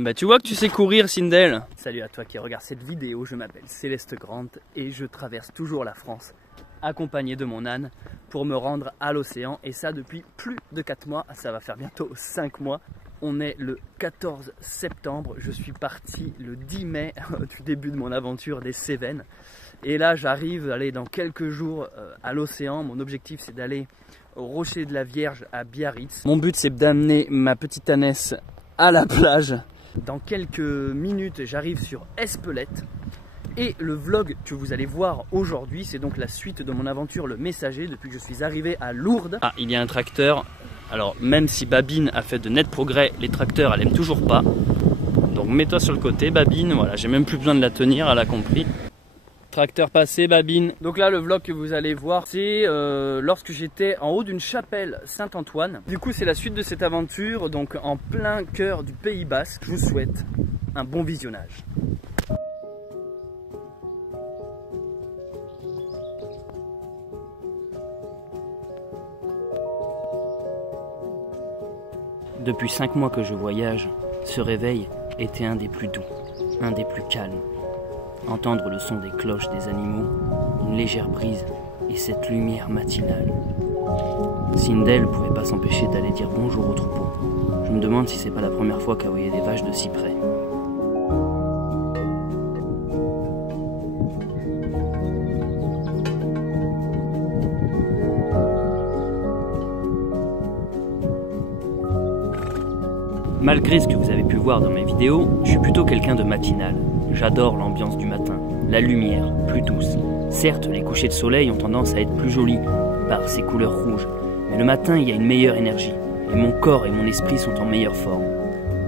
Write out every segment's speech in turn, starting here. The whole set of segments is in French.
Bah tu vois que tu sais courir, Sindel. Salut à toi qui regarde cette vidéo, je m'appelle Céleste Grant et je traverse toujours la France accompagné de mon âne pour me rendre à l'océan, et ça depuis plus de 4 mois, ça va faire bientôt 5 mois. On est le 14 septembre, je suis parti le 10 mai du début de mon aventure des Cévennes. Et là j'arrive dans quelques jours à l'océan. Mon objectif c'est d'aller au Rocher de la Vierge à Biarritz. Mon but c'est d'amener ma petite ânesse à la plage. Dans quelques minutes j'arrive sur Espelette. Et le vlog que vous allez voir aujourd'hui, c'est donc la suite de mon aventure le Messager depuis que je suis arrivé à Lourdes. Ah, il y a un tracteur. Alors même si Babine a fait de nets progrès, les tracteurs elle aime toujours pas. Donc mets-toi sur le côté Babine, voilà, j'ai même plus besoin de la tenir, elle a compris. Tracteur passé Babine. Donc là le vlog que vous allez voir c'est lorsque j'étais en haut d'une chapelle Saint-Antoine. Du coup c'est la suite de cette aventure, donc en plein cœur du Pays Basque. Je vous souhaite un bon visionnage. Depuis 5 mois que je voyage, ce réveil était un des plus doux, un des plus calmes. Entendre le son des cloches des animaux, une légère brise et cette lumière matinale. Sindel ne pouvait pas s'empêcher d'aller dire bonjour au troupeau. Je me demande si c'est pas la première fois qu'elle voyait des vaches de si près. Malgré ce que vous avez pu voir dans mes vidéos, je suis plutôt quelqu'un de matinal. J'adore l'ambiance du matin, la lumière, plus douce. Certes, les couchers de soleil ont tendance à être plus jolis par ces couleurs rouges, mais le matin, il y a une meilleure énergie, et mon corps et mon esprit sont en meilleure forme.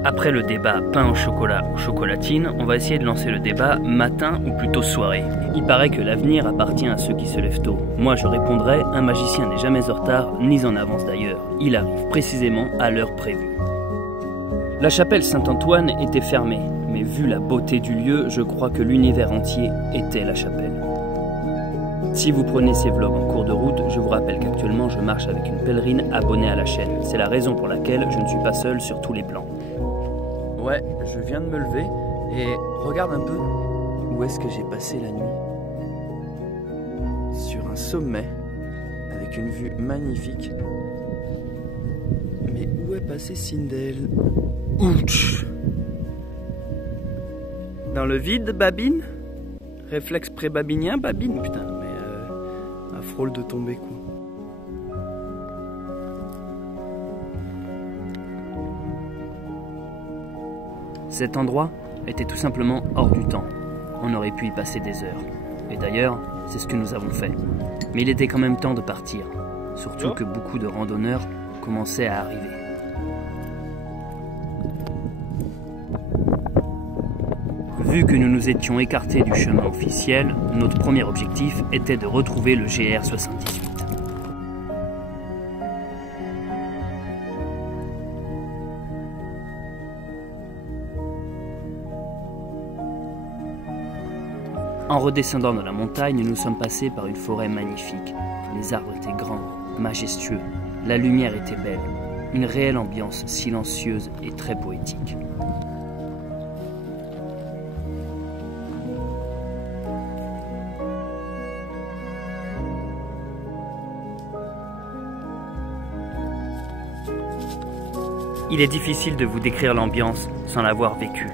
Après le débat pain au chocolat ou chocolatine, on va essayer de lancer le débat matin ou plutôt soirée. Il paraît que l'avenir appartient à ceux qui se lèvent tôt. Moi, je répondrais, un magicien n'est jamais en retard, ni en avance d'ailleurs. Il arrive précisément à l'heure prévue. La chapelle Saint-Antoine était fermée, mais vu la beauté du lieu, je crois que l'univers entier était la chapelle. Si vous prenez ces vlogs en cours de route, je vous rappelle qu'actuellement je marche avec une pèlerine abonnée à la chaîne. C'est la raison pour laquelle je ne suis pas seul sur tous les plans. Ouais, je viens de me lever et regarde un peu où est-ce que j'ai passé la nuit. Sur un sommet avec une vue magnifique. Mais où est passé Sindel? Ouch! Dans le vide, Babine? Réflexe pré-babinien, Babine? Putain, mais à frôle de tomber, quoi. Cet endroit était tout simplement hors du temps. On aurait pu y passer des heures. Et d'ailleurs, c'est ce que nous avons fait. Mais il était quand même temps de partir. Surtout que beaucoup de randonneurs commençaient à arriver. Vu que nous nous étions écartés du chemin officiel, notre premier objectif était de retrouver le GR78. En redescendant dans la montagne, nous sommes passés par une forêt magnifique. Les arbres étaient grands, majestueux, la lumière était belle, une réelle ambiance silencieuse et très poétique. Il est difficile de vous décrire l'ambiance sans l'avoir vécue.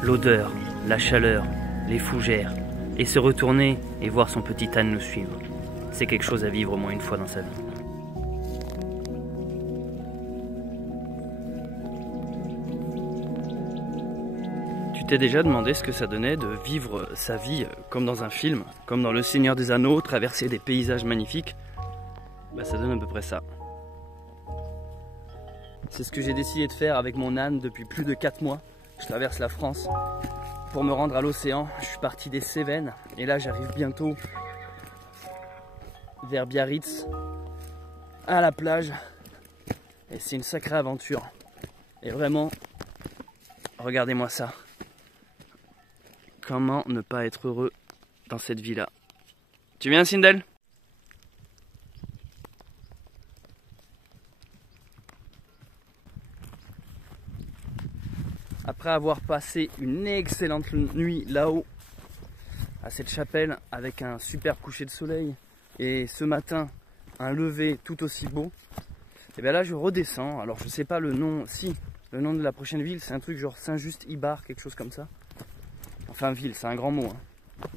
L'odeur, la chaleur, les fougères, et se retourner et voir son petit âne nous suivre. C'est quelque chose à vivre au moins une fois dans sa vie. Tu t'es déjà demandé ce que ça donnait de vivre sa vie comme dans un film, comme dans Le Seigneur des Anneaux, traverser des paysages magnifiques? Bah ça donne à peu près ça. C'est ce que j'ai décidé de faire avec mon âne depuis plus de 4 mois. Je traverse la France pour me rendre à l'océan. Je suis parti des Cévennes et là j'arrive bientôt vers Biarritz, à la plage. Et c'est une sacrée aventure. Et vraiment, regardez-moi ça. Comment ne pas être heureux dans cette vie-là? Tu viens, Sindel? Après avoir passé une excellente nuit là-haut, à cette chapelle, avec un super coucher de soleil, et ce matin, un lever tout aussi beau, et bien là je redescends. Alors je sais pas le nom, si, le nom de la prochaine ville, c'est un truc genre Saint-Just-Ibar, quelque chose comme ça. Enfin ville, c'est un grand mot. Hein.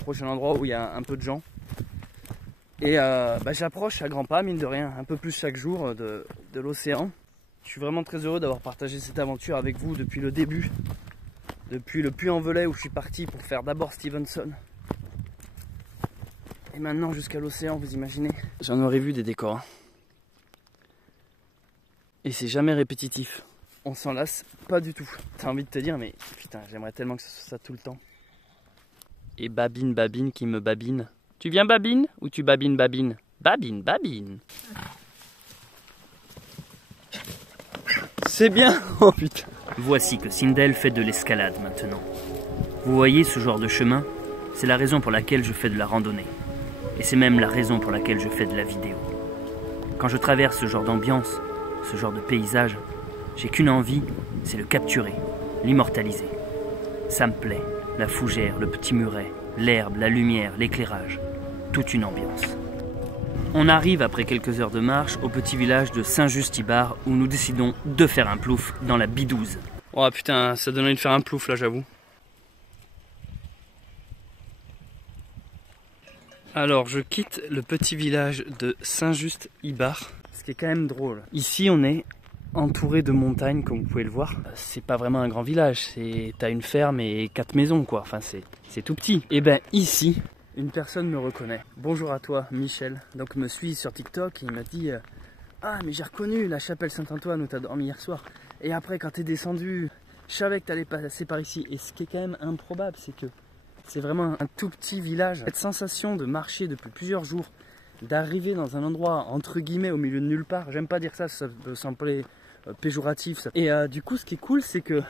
Prochain endroit où il y a un peu de gens. Et j'approche à grands pas, mine de rien, un peu plus chaque jour de l'océan. Je suis vraiment très heureux d'avoir partagé cette aventure avec vous depuis le début. Depuis le Puy-en-Velay où je suis parti pour faire d'abord Stevenson. Et maintenant jusqu'à l'océan, vous imaginez. J'en aurais vu des décors. Hein. Et c'est jamais répétitif. On s'en lasse pas du tout. T'as envie de te dire, mais putain, j'aimerais tellement que ce soit ça tout le temps. Et babine, babine qui me babine. Tu viens babine ou tu babines babine? Babine, babine. C'est bien. Oh putain. Voici que Sindel fait de l'escalade maintenant. Vous voyez ce genre de chemin? C'est la raison pour laquelle je fais de la randonnée. Et c'est même la raison pour laquelle je fais de la vidéo. Quand je traverse ce genre d'ambiance, ce genre de paysage, j'ai qu'une envie, c'est le capturer, l'immortaliser. Ça me plaît, la fougère, le petit muret, l'herbe, la lumière, l'éclairage, toute une ambiance. On arrive après quelques heures de marche au petit village de Saint-Just-Ibar où nous décidons de faire un plouf dans la bidouze. Oh putain, ça donne envie de faire un plouf là, j'avoue. Alors je quitte le petit village de Saint-Just-Ibar, ce qui est quand même drôle. Ici on est entouré de montagnes comme vous pouvez le voir. C'est pas vraiment un grand village, t'as une ferme et 4 maisons quoi, enfin c'est tout petit. Et ben ici, une personne me reconnaît. Bonjour à toi Michel, donc me suit sur TikTok et il m'a dit ah mais j'ai reconnu la chapelle Saint-Antoine où t'as dormi hier soir. Et après quand t'es descendu, je savais que t'allais passer par ici. Et ce qui est quand même improbable, c'est que c'est vraiment un tout petit village. Cette sensation de marcher depuis plusieurs jours, d'arriver dans un endroit entre guillemets au milieu de nulle part, j'aime pas dire ça, ça peut sembler péjoratif. Ça. Et du coup ce qui est cool c'est que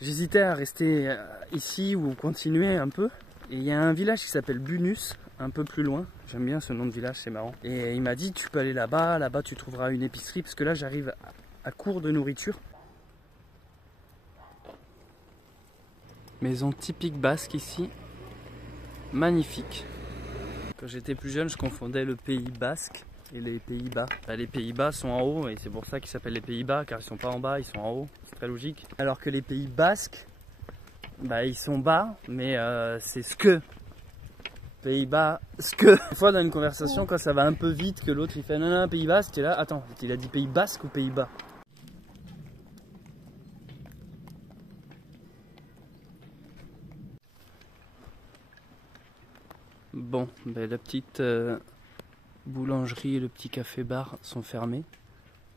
j'hésitais à rester ici ou continuer un peu. Et il y a un village qui s'appelle Bunus, un peu plus loin. J'aime bien ce nom de village, c'est marrant. Et il m'a dit tu peux aller là-bas, là-bas tu trouveras une épicerie parce que là j'arrive à court de nourriture. Maison typique basque ici. Magnifique. Quand j'étais plus jeune, je confondais le Pays basque et les Pays-Bas. Les Pays-Bas sont en haut et c'est pour ça qu'ils s'appellent les Pays-Bas, car ils sont pas en bas, ils sont en haut. C'est très logique. Alors que les Pays basques, ils sont bas, mais c'est ce que. Pays-Bas, ce que. Une fois dans une conversation, quand ça va un peu vite, que l'autre il fait non, Pays basque, t'es là, attends, il a dit Pays basque ou Pays-Bas? Bon, la petite boulangerie et le petit café-bar sont fermés,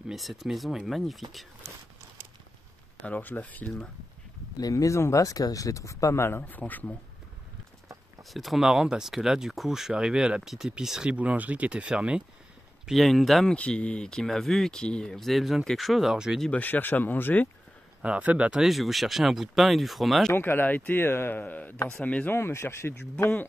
mais cette maison est magnifique. Alors je la filme. Les maisons basques, je les trouve pas mal, hein, franchement. C'est trop marrant parce que là, du coup, je suis arrivé à la petite épicerie-boulangerie qui était fermée. Puis il y a une dame qui m'a vu, vous avez besoin de quelque chose? Alors je lui ai dit, je cherche à manger. Alors en fait, attendez, je vais vous chercher un bout de pain et du fromage. Donc elle a été dans sa maison me chercher du bon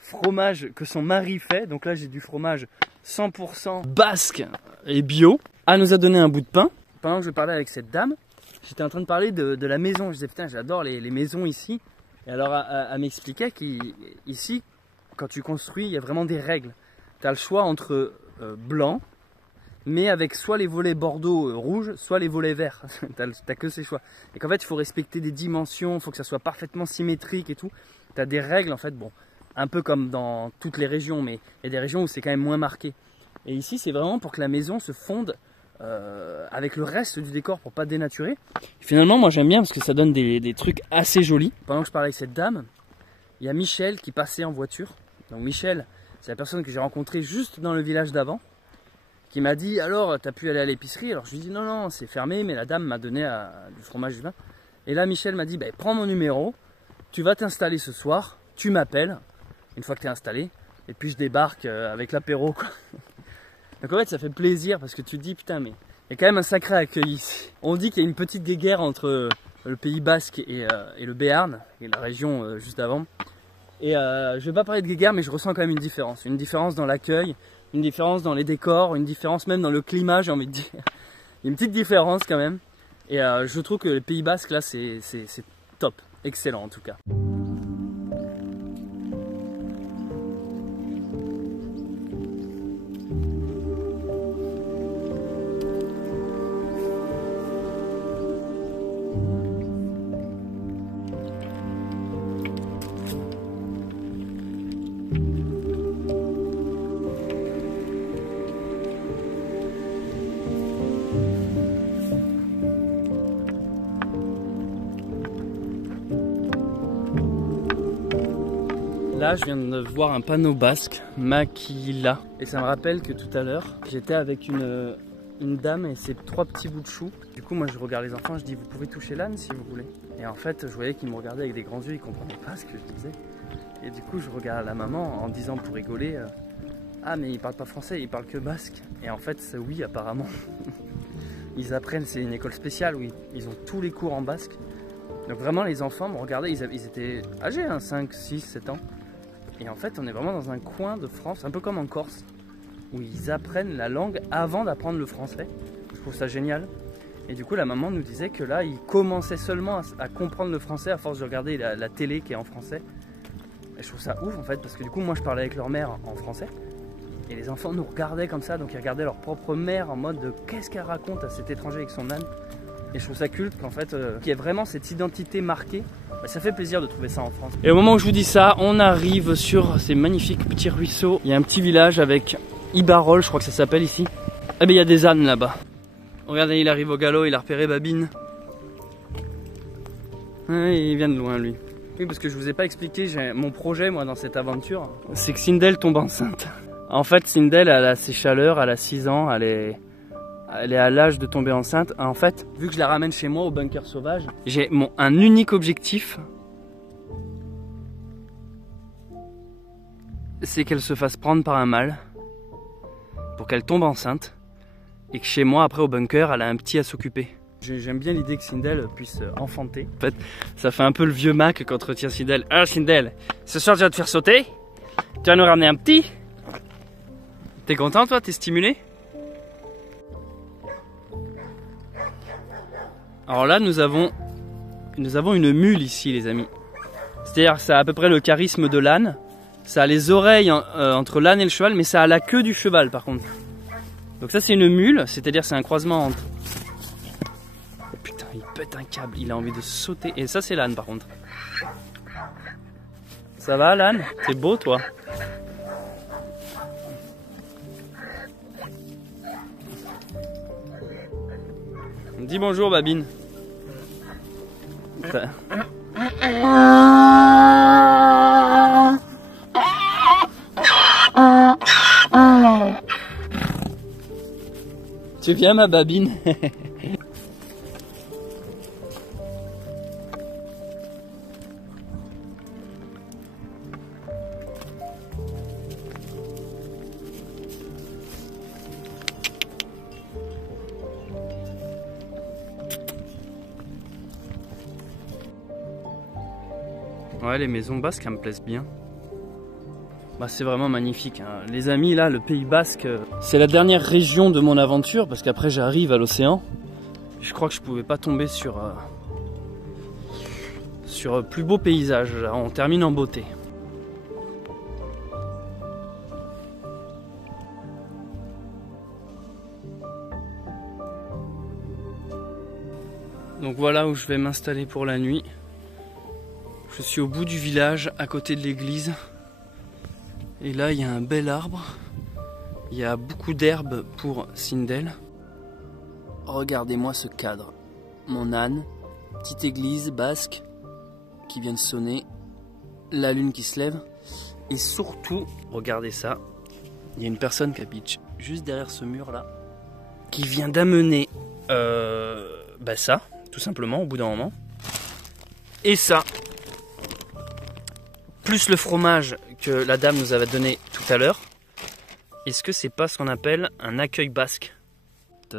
fromage que son mari fait. Donc là, j'ai du fromage 100% basque et bio. Elle nous a donné un bout de pain. Pendant que je parlais avec cette dame, j'étais en train de parler de la maison. Je disais, putain, j'adore les maisons ici. Et alors, elle m'expliquait qu'ici, quand tu construis, il y a vraiment des règles. Tu as le choix entre blanc, mais avec soit les volets bordeaux rouges, soit les volets verts. T'as que ces choix. Et qu'en fait, il faut respecter des dimensions, il faut que ça soit parfaitement symétrique et tout. Tu as des règles, en fait, bon, un peu comme dans toutes les régions, mais il y a des régions où c'est quand même moins marqué. Et ici, c'est vraiment pour que la maison se fonde avec le reste du décor pour pas dénaturer. Et finalement, moi j'aime bien parce que ça donne des trucs assez jolis. Pendant que je parlais avec cette dame, il y a Michel qui passait en voiture. Donc Michel, c'est la personne que j'ai rencontrée juste dans le village d'avant, qui m'a dit alors t'as pu aller à l'épicerie? Alors je lui ai dit non c'est fermé, mais la dame m'a donné du fromage du vin. Et là Michel m'a dit prends mon numéro, tu vas t'installer ce soir, tu m'appelles une fois que tu es installé, et puis je débarque avec l'apéro quoi. Donc en fait ça fait plaisir parce que tu te dis putain mais il y a quand même un sacré accueil ici. On dit qu'il y a une petite guéguerre entre le Pays basque et le Béarn, et la région juste avant. Et je vais pas parler de guéguerre mais je ressens quand même une différence dans l'accueil, une différence dans les décors, une différence même dans le climat j'ai envie de dire. Il y a une petite différence quand même. Et je trouve que le Pays Basque là c'est top, excellent en tout cas. Là, je viens de voir un panneau basque, Maquila. Et ça me rappelle que tout à l'heure, j'étais avec une dame et ses 3 petits bouts de chou. Du coup, moi, je regarde les enfants, je dis, vous pouvez toucher l'âne si vous voulez. Et en fait, je voyais qu'ils me regardaient avec des grands yeux, ils comprenaient pas ce que je disais. Et du coup, je regarde la maman en disant pour rigoler, ah, mais ils parlent pas français, ils parlent que basque. Et en fait, oui, apparemment. Ils apprennent, c'est une école spéciale où ils ont tous les cours en basque. Donc vraiment, les enfants me regardaient, ils étaient âgés, hein, 5, 6, 7 ans. Et en fait, on est vraiment dans un coin de France, un peu comme en Corse, où ils apprennent la langue avant d'apprendre le français. Je trouve ça génial. Et du coup, la maman nous disait que là, ils commençaient seulement à comprendre le français à force de regarder la télé qui est en français. Et je trouve ça ouf en fait, parce que du coup, moi, je parlais avec leur mère en français. Et les enfants nous regardaient comme ça, donc ils regardaient leur propre mère en mode de qu'est-ce qu'elle raconte à cet étranger avec son âne. Et je trouve ça culte qu'en fait, qu'il y ait vraiment cette identité marquée. Ça fait plaisir de trouver ça en France. Et au moment où je vous dis ça, on arrive sur ces magnifiques petits ruisseaux. Il y a un petit village avec Ibarol, je crois que ça s'appelle ici. Eh bien il y a des ânes là-bas. Regardez, il arrive au galop, il a repéré Babine. Ouais, il vient de loin lui. Oui, parce que je vous ai pas expliqué, mon projet moi dans cette aventure, c'est que Sindel tombe enceinte. En fait, Sindel elle a ses chaleurs, elle a 6 ans, elle est à l'âge de tomber enceinte. En fait, vu que je la ramène chez moi au bunker sauvage, j'ai un unique objectif. C'est qu'elle se fasse prendre par un mâle pour qu'elle tombe enceinte et que chez moi, après au bunker, elle a un petit à s'occuper. J'aime bien l'idée que Sindel puisse enfanter. En fait, ça fait un peu le vieux Mac qu'entretient Sindel. Ah Sindel, ce soir je vais te faire sauter. Tu vas nous ramener un petit. T'es content toi? T'es stimulé? Alors là, nous avons une mule ici, les amis. C'est-à-dire que ça a à peu près le charisme de l'âne. Ça a les oreilles entre l'âne et le cheval, mais ça a la queue du cheval, par contre. Donc ça, c'est une mule, c'est-à-dire c'est un croisement entre... Oh, putain, il pète un câble, il a envie de sauter. Et ça, c'est l'âne, par contre. Ça va, l'âne? T'es beau, toi. Dis bonjour, Babine. Tu viens, ma Babine? Ouais, les maisons basques, elles me plaisent bien. Bah, c'est vraiment magnifique, hein. Les amis, là, le Pays Basque, c'est la dernière région de mon aventure, parce qu'après j'arrive à l'océan. Je crois que je pouvais pas tomber sur plus beau paysage. Là, on termine en beauté. Donc voilà où je vais m'installer pour la nuit. Je suis au bout du village, à côté de l'église. Et là, il y a un bel arbre. Il y a beaucoup d'herbes pour Sindel. Regardez-moi ce cadre. Mon âne, petite église basque qui vient de sonner, la lune qui se lève. Et surtout, regardez ça, il y a une personne qui habite juste derrière ce mur-là, qui vient d'amener ça, tout simplement, au bout d'un moment. Et ça, plus le fromage que la dame nous avait donné tout à l'heure. Est-ce que c'est pas ce qu'on appelle un accueil basque? Je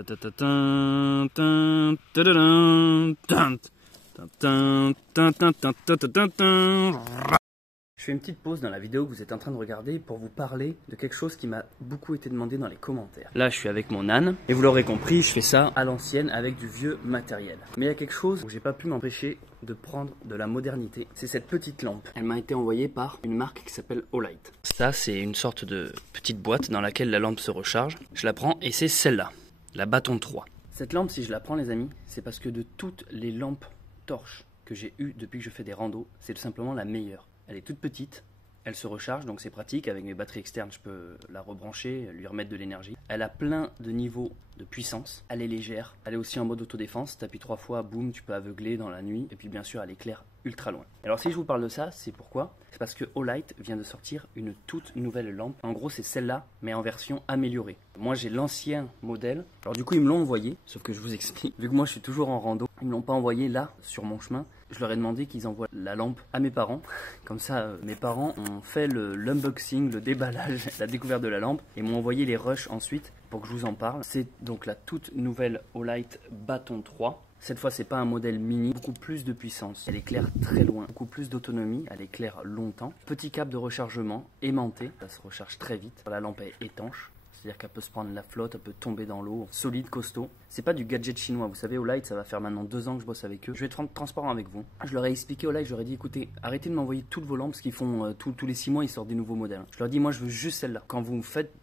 fais une petite pause dans la vidéo que vous êtes en train de regarder pour vous parler de quelque chose qui m'a beaucoup été demandé dans les commentaires. Là, je suis avec mon âne et vous l'aurez compris, je fais ça à l'ancienne avec du vieux matériel. Mais il y a quelque chose où j'ai pas pu m'empêcher de prendre de la modernité. C'est cette petite lampe. Elle m'a été envoyée par une marque qui s'appelle Olight. Ça, c'est une sorte de petite boîte dans laquelle la lampe se recharge. Je la prends et c'est celle-là, la Bâton 3. Cette lampe, si je la prends les amis, c'est parce que de toutes les lampes torches que j'ai eues depuis que je fais des randos, c'est tout simplement la meilleure. Elle est toute petite, elle se recharge, donc c'est pratique. Avec mes batteries externes, je peux la rebrancher, lui remettre de l'énergie. Elle a plein de niveaux de puissance. Elle est légère. Elle est aussi en mode autodéfense. T'appuies 3 fois, boum, tu peux aveugler dans la nuit. Et puis bien sûr, elle éclaire ultra loin. Alors si je vous parle de ça, c'est pourquoi? C'est parce que Olight vient de sortir une toute nouvelle lampe. En gros, c'est celle-là, mais en version améliorée. Moi, j'ai l'ancien modèle. Alors du coup, ils me l'ont envoyé, sauf que je vous explique. Vu que moi, je suis toujours en rando, ils me l'ont pas envoyé là, sur mon chemin. Je leur ai demandé qu'ils envoient la lampe à mes parents. Comme ça, mes parents ont fait l'unboxing, le déballage, la découverte de la lampe et m'ont envoyé les rushs ensuite pour que je vous en parle. C'est donc la toute nouvelle Olight Bâton 3. Cette fois, c'est pas un modèle mini, beaucoup plus de puissance. Elle éclaire très loin, beaucoup plus d'autonomie, elle éclaire longtemps. Petit câble de rechargement aimanté, ça se recharge très vite. La lampe est étanche. C'est-à-dire qu'elle peut se prendre la flotte, elle peut tomber dans l'eau, solide, costaud. C'est pas du gadget chinois, vous savez, Olight, ça va faire maintenant 2 ans que je bosse avec eux. Je vais être transparent avec vous. Je leur ai expliqué Olight, je leur ai dit, écoutez, arrêtez de m'envoyer toutes vos lampes, parce qu'ils font tous les 6 mois, ils sortent des nouveaux modèles. Je leur ai dit, moi je veux juste celle-là. Quand vous faites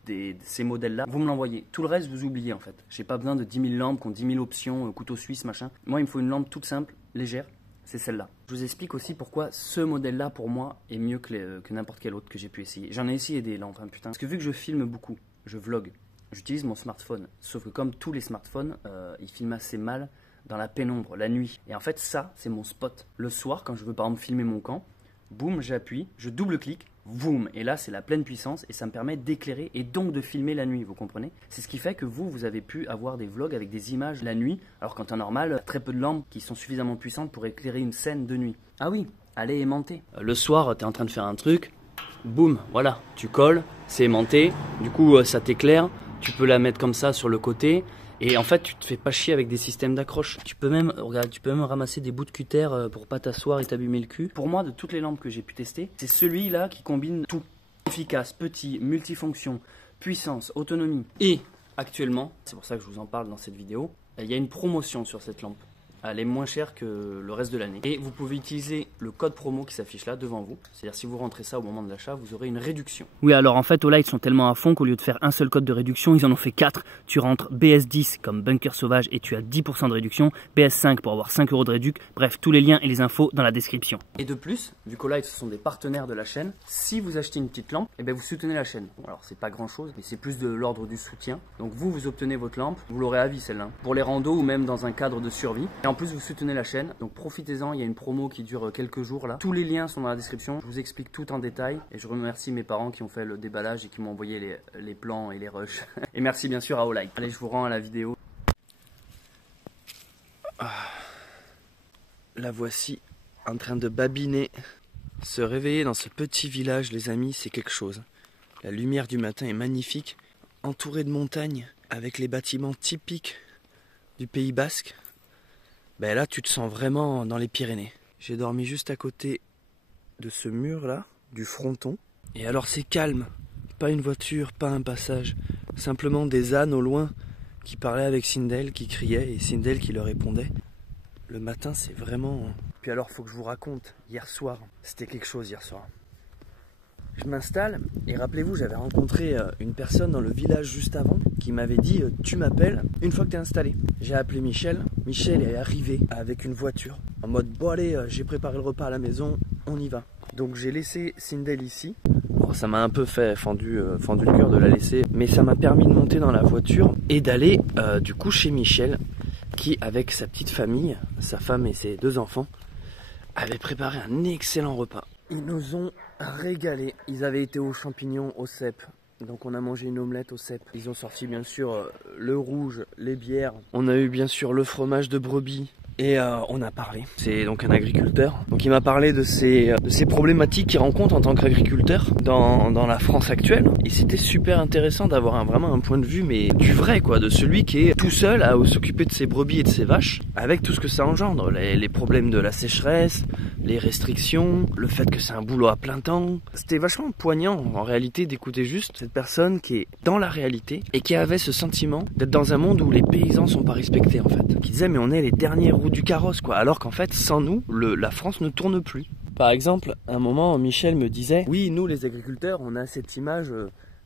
ces modèles-là, vous me l'envoyez. Tout le reste, vous oubliez en fait. J'ai pas besoin de 10 000 lampes, qui ont 10 000 options, couteau suisse, machin. Moi, il me faut une lampe toute simple, légère. C'est celle-là. Je vous explique aussi pourquoi ce modèle-là, pour moi, est mieux que n'importe quel autre que j'ai pu essayer. J'en ai essayé des lampes, hein, putain. Parce que vu que je filme beaucoup, je vlog. J'utilise mon smartphone, sauf que comme tous les smartphones, ils filment assez mal dans la pénombre, la nuit. Et en fait, ça, c'est mon spot. Le soir, quand je veux par exemple filmer mon camp, boum, j'appuie, je double-clique, boum, et là, c'est la pleine puissance et ça me permet d'éclairer et donc de filmer la nuit, vous comprenez? C'est ce qui fait que vous avez pu avoir des vlogs avec des images la nuit, alors qu'en temps normal, très peu de lampes qui sont suffisamment puissantes pour éclairer une scène de nuit. Ah oui, elle est aimantée. Le soir, tu es en train de faire un truc, boum, voilà, tu colles, c'est aimanté, du coup, ça t'éclaire. Tu peux la mettre comme ça sur le côté et en fait tu te fais pas chier avec des systèmes d'accroche. Tu peux même, regarde, tu peux même ramasser des bouts de cutter pour pas t'asseoir et t'abîmer le cul. Pour moi, de toutes les lampes que j'ai pu tester, c'est celui-là qui combine tout. Efficace, petit, multifonction, puissance, autonomie. Et actuellement, c'est pour ça que je vous en parle dans cette vidéo, il y a une promotion sur cette lampe. Elle est moins chère que le reste de l'année. Et vous pouvez utiliser le code promo qui s'affiche là devant vous. C'est-à-dire si vous rentrez ça au moment de l'achat, vous aurez une réduction. Oui, alors en fait, Olight sont tellement à fond qu'au lieu de faire un seul code de réduction, ils en ont fait 4. Tu rentres BS10 comme Bunker Sauvage et tu as 10% de réduction. BS5 pour avoir 5 € de réduc. Bref, tous les liens et les infos dans la description. Et de plus, vu qu'Olight ce sont des partenaires de la chaîne, si vous achetez une petite lampe, eh bien vous soutenez la chaîne. Bon, alors c'est pas grand-chose, mais c'est plus de l'ordre du soutien. Donc vous obtenez votre lampe, vous l'aurez à vie celle-là. Pour les randos ou même dans un cadre de survie. Et en plus, vous soutenez la chaîne, donc profitez-en, il y a une promo qui dure quelques jours là. Tous les liens sont dans la description, je vous explique tout en détail et je remercie mes parents qui ont fait le déballage et qui m'ont envoyé les plans et les rushs. Et merci bien sûr à Olight. Allez, je vous rends à la vidéo. La voici en train de babiner. Se réveiller dans ce petit village, les amis, c'est quelque chose. La lumière du matin est magnifique, entourée de montagnes, avec les bâtiments typiques du Pays Basque. Ben là, tu te sens vraiment dans les Pyrénées. J'ai dormi juste à côté de ce mur-là, du fronton. Et alors, c'est calme. Pas une voiture, pas un passage. Simplement des ânes au loin qui parlaient avec Sindel, qui criaient, et Sindel qui leur répondait. Le matin, c'est vraiment... Puis alors, faut que je vous raconte. Hier soir, c'était quelque chose hier soir. Je m'installe et rappelez-vous, j'avais rencontré une personne dans le village juste avant qui m'avait dit tu m'appelles une fois que tu es installé. J'ai appelé Michel. Michel est arrivé avec une voiture en mode bon allez, j'ai préparé le repas à la maison, on y va. Donc j'ai laissé Sindel ici. Bon, ça m'a un peu fendu le cœur de la laisser, mais ça m'a permis de monter dans la voiture et d'aller du coup chez Michel qui avec sa petite famille, sa femme et ses 2 enfants, avait préparé un excellent repas. Ils nous ont régalé. Ils avaient été aux champignons, au cèpe. Donc on a mangé une omelette au cèpe. Ils ont sorti bien sûr le rouge, les bières. On a eu bien sûr le fromage de brebis et on a parlé. C'est donc un agriculteur. Donc il m'a parlé de ces problématiques qu'il rencontre en tant qu'agriculteur dans la France actuelle. Et c'était super intéressant d'avoir vraiment un point de vue, mais du vrai quoi, de celui qui est tout seul à s'occuper de ses brebis et de ses vaches, avec tout ce que ça engendre, les problèmes de la sécheresse, les restrictions, le fait que c'est un boulot à plein temps. C'était vachement poignant en réalité d'écouter juste cette personne qui est dans la réalité et qui avait ce sentiment d'être dans un monde où les paysans sont pas respectés en fait. Qui disait mais on est les derniers roues du carrosse quoi, alors qu'en fait sans nous la France ne tourne plus. Par exemple, à un moment Michel me disait oui nous les agriculteurs on a cette image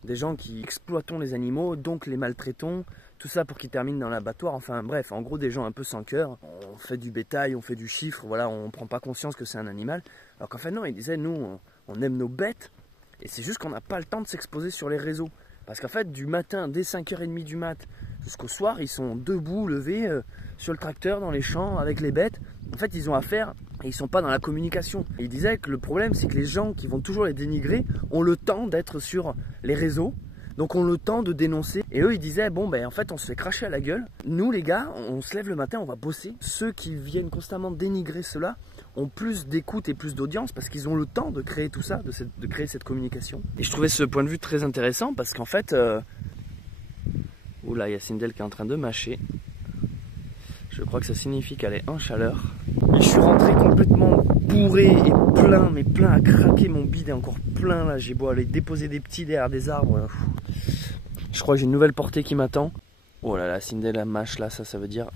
des gens qui exploitons les animaux donc les maltraitons, tout ça pour qu'ils terminent dans l'abattoir, enfin bref, en gros des gens un peu sans cœur, on fait du bétail, on fait du chiffre, voilà, on prend pas conscience que c'est un animal, alors qu'en fait non, il disait nous on aime nos bêtes, et c'est juste qu'on n'a pas le temps de s'exposer sur les réseaux, parce qu'en fait du matin, dès 5h30 du mat, jusqu'au soir, ils sont debout, levés, sur le tracteur, dans les champs, avec les bêtes, en fait ils ont affaire, et ils sont pas dans la communication. Et il disait que le problème c'est que les gens qui vont toujours les dénigrer ont le temps d'être sur les réseaux, donc on a le temps de dénoncer. Et eux ils disaient bon ben en fait on se fait cracher à la gueule. Nous les gars on se lève le matin, on va bosser. Ceux qui viennent constamment dénigrer cela ont plus d'écoute et plus d'audience parce qu'ils ont le temps de créer tout ça, de créer cette communication. Et je trouvais ce point de vue très intéressant parce qu'en fait oula, il y a Sindel qui est en train de mâcher. Je crois que ça signifie qu'elle est en chaleur. Et je suis rentré complètement bourré et plein, mais plein à craquer. Mon bide est encore plein là. J'ai beau aller déposer des petits derrière des arbres. Je crois que j'ai une nouvelle portée qui m'attend. Oh là là, Sindel la mâche là, ça veut dire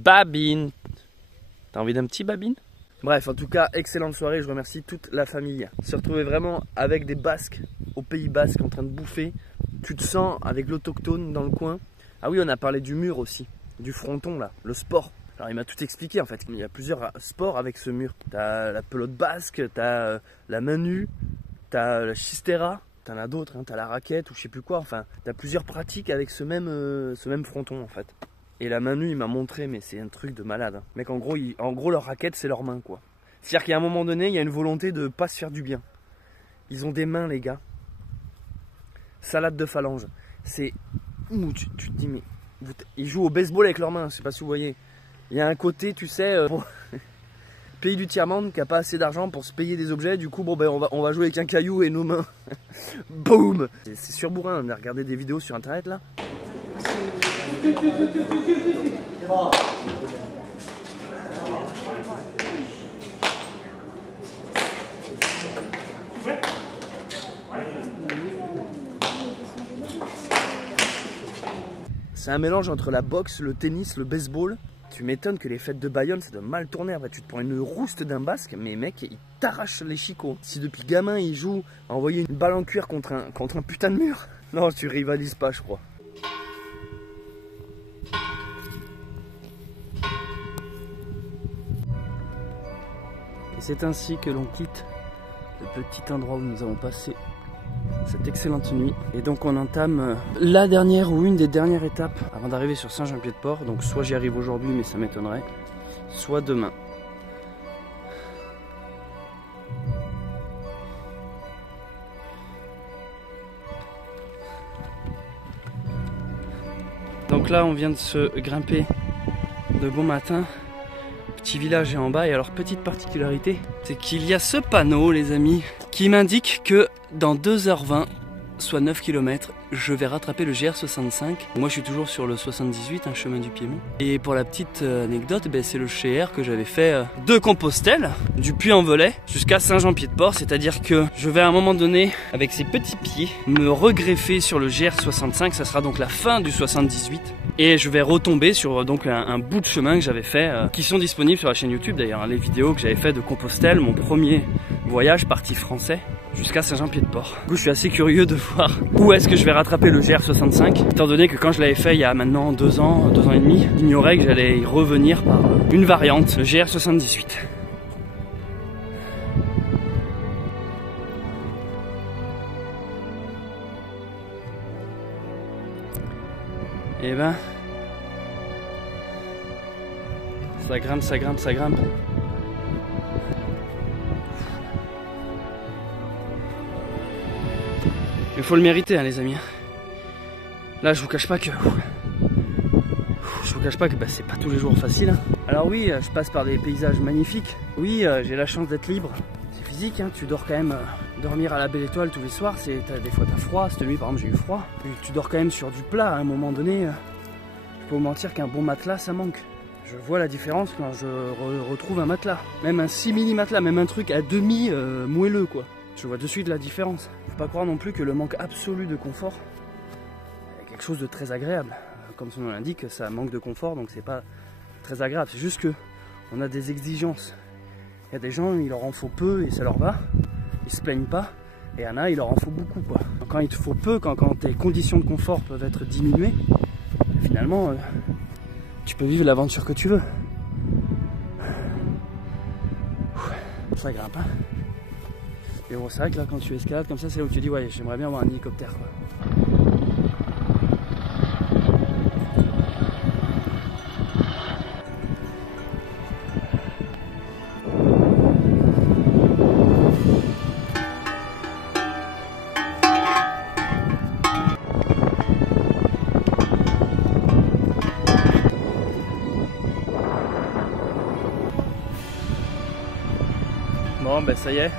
babine. T'as envie d'un petit babine? Bref, en tout cas, excellente soirée. Je remercie toute la famille. Se retrouver vraiment avec des Basques, au Pays Basque, en train de bouffer. Tu te sens avec l'autochtone dans le coin. Ah oui, on a parlé du mur aussi. Du fronton là, le sport. Alors il m'a tout expliqué en fait, il y a plusieurs sports avec ce mur. T'as la pelote basque, t'as la main nue, t'as la chistera, t'en as d'autres, hein, t'as la raquette ou je sais plus quoi, enfin t'as plusieurs pratiques avec ce même fronton en fait. Et la main nue il m'a montré mais c'est un truc de malade. Hein. Mec en gros leur raquette c'est leur main quoi. C'est-à-dire qu'à un moment donné il y a une volonté de pas se faire du bien. Ils ont des mains les gars. Salade de phalange. C'est... Tu te dis mais... Ils jouent au baseball avec leurs mains, je sais pas si vous voyez. Il y a un côté, tu sais, pays du tiers-monde qui n'a pas assez d'argent pour se payer des objets. Du coup, bon, ben, on va jouer avec un caillou et nos mains. Boum. C'est surbourrin, on a regardé des vidéos sur internet là. C'est un mélange entre la boxe, le tennis, le baseball. Tu m'étonnes que les fêtes de Bayonne, ça doit mal tourner. En fait, tu te prends une rouste d'un basque, mais mec, il t'arrache les chicots. Si depuis gamin, il joue à envoyer une balle en cuir contre un putain de mur, non, tu rivalises pas, je crois. Et c'est ainsi que l'on quitte le petit endroit où nous avons passé cette excellente nuit. Et donc on entame la dernière ou une des dernières étapes avant d'arriver sur Saint-Jean-Pied-de-Port. Donc soit j'y arrive aujourd'hui mais ça m'étonnerait, soit demain. Donc là on vient de se grimper de bon matin. Petit village est en bas et alors petite particularité, c'est qu'il y a ce panneau les amis qui m'indique que dans 2h20, soit 9 km, je vais rattraper le GR65. Moi je suis toujours sur le 78, un chemin du Piémont. Et pour la petite anecdote, c'est le GR que j'avais fait de Compostelle, du Puy-en-Velay jusqu'à Saint-Jean-Pied-de-Port. C'est-à-dire que je vais à un moment donné, avec ces petits pieds, me regreffer sur le GR65. Ça sera donc la fin du 78. Et je vais retomber sur donc un bout de chemin que j'avais fait, qui sont disponibles sur la chaîne YouTube d'ailleurs. Hein, les vidéos que j'avais fait de Compostelle, mon premier voyage parti français jusqu'à Saint-Jean-Pied-de-Port. Du coup, je suis assez curieux de voir où est-ce que je vais rattraper le GR65, étant donné que quand je l'avais fait il y a maintenant 2 ans et demi, j'ignorais que j'allais y revenir par une variante, le GR78. Et ben, ça grimpe, ça grimpe, ça grimpe. Il faut le mériter hein, les amis. Là je vous cache pas que Je vous cache pas que bah, c'est pas tous les jours facile. Alors oui, je passe par des paysages magnifiques. Oui, j'ai la chance d'être libre. C'est physique, hein, tu dors quand même. Dormir à la Belle Étoile tous les soirs, des fois t'as froid. Cette nuit par exemple j'ai eu froid. Et tu dors quand même sur du plat à un moment donné. Je peux vous mentir qu'un bon matelas ça manque. Je vois la différence quand je retrouve un matelas. Même un simili matelas, même un truc à demi moelleux quoi. Je vois de suite la différence. Faut pas croire non plus que le manque absolu de confort est quelque chose de très agréable. Comme son nom l'indique, ça manque de confort, donc c'est pas très agréable. C'est juste que on a des exigences. Il y a des gens, il leur en faut peu et ça leur va. Ils se plaignent pas. Et il y en a, il leur en faut beaucoup quoi. Quand il te faut peu, quand tes conditions de confort peuvent être diminuées, finalement, tu peux vivre l'aventure que tu veux. Ça grimpe, hein. Et bon, c'est vrai que là, quand tu escalades comme ça, c'est là où tu dis, ouais, j'aimerais bien avoir un hélicoptère quoi. Bon ben ça y est,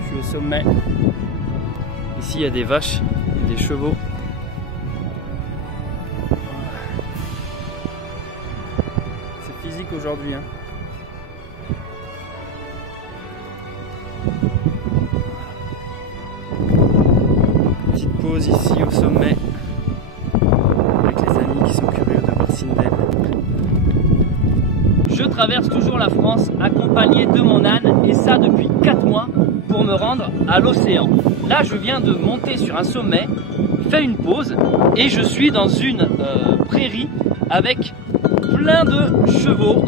je suis au sommet. Ici il y a des vaches, des chevaux. C'est physique aujourd'hui, hein. Petite pause ici au sommet avec les amis qui sont curieux de voir Sindel. Je traverse toujours la France accompagné de mon âne et ça depuis 4 mois pour me rendre à l'océan. Là je viens de monter sur un sommet, fais une pause et je suis dans une prairie avec plein de chevaux.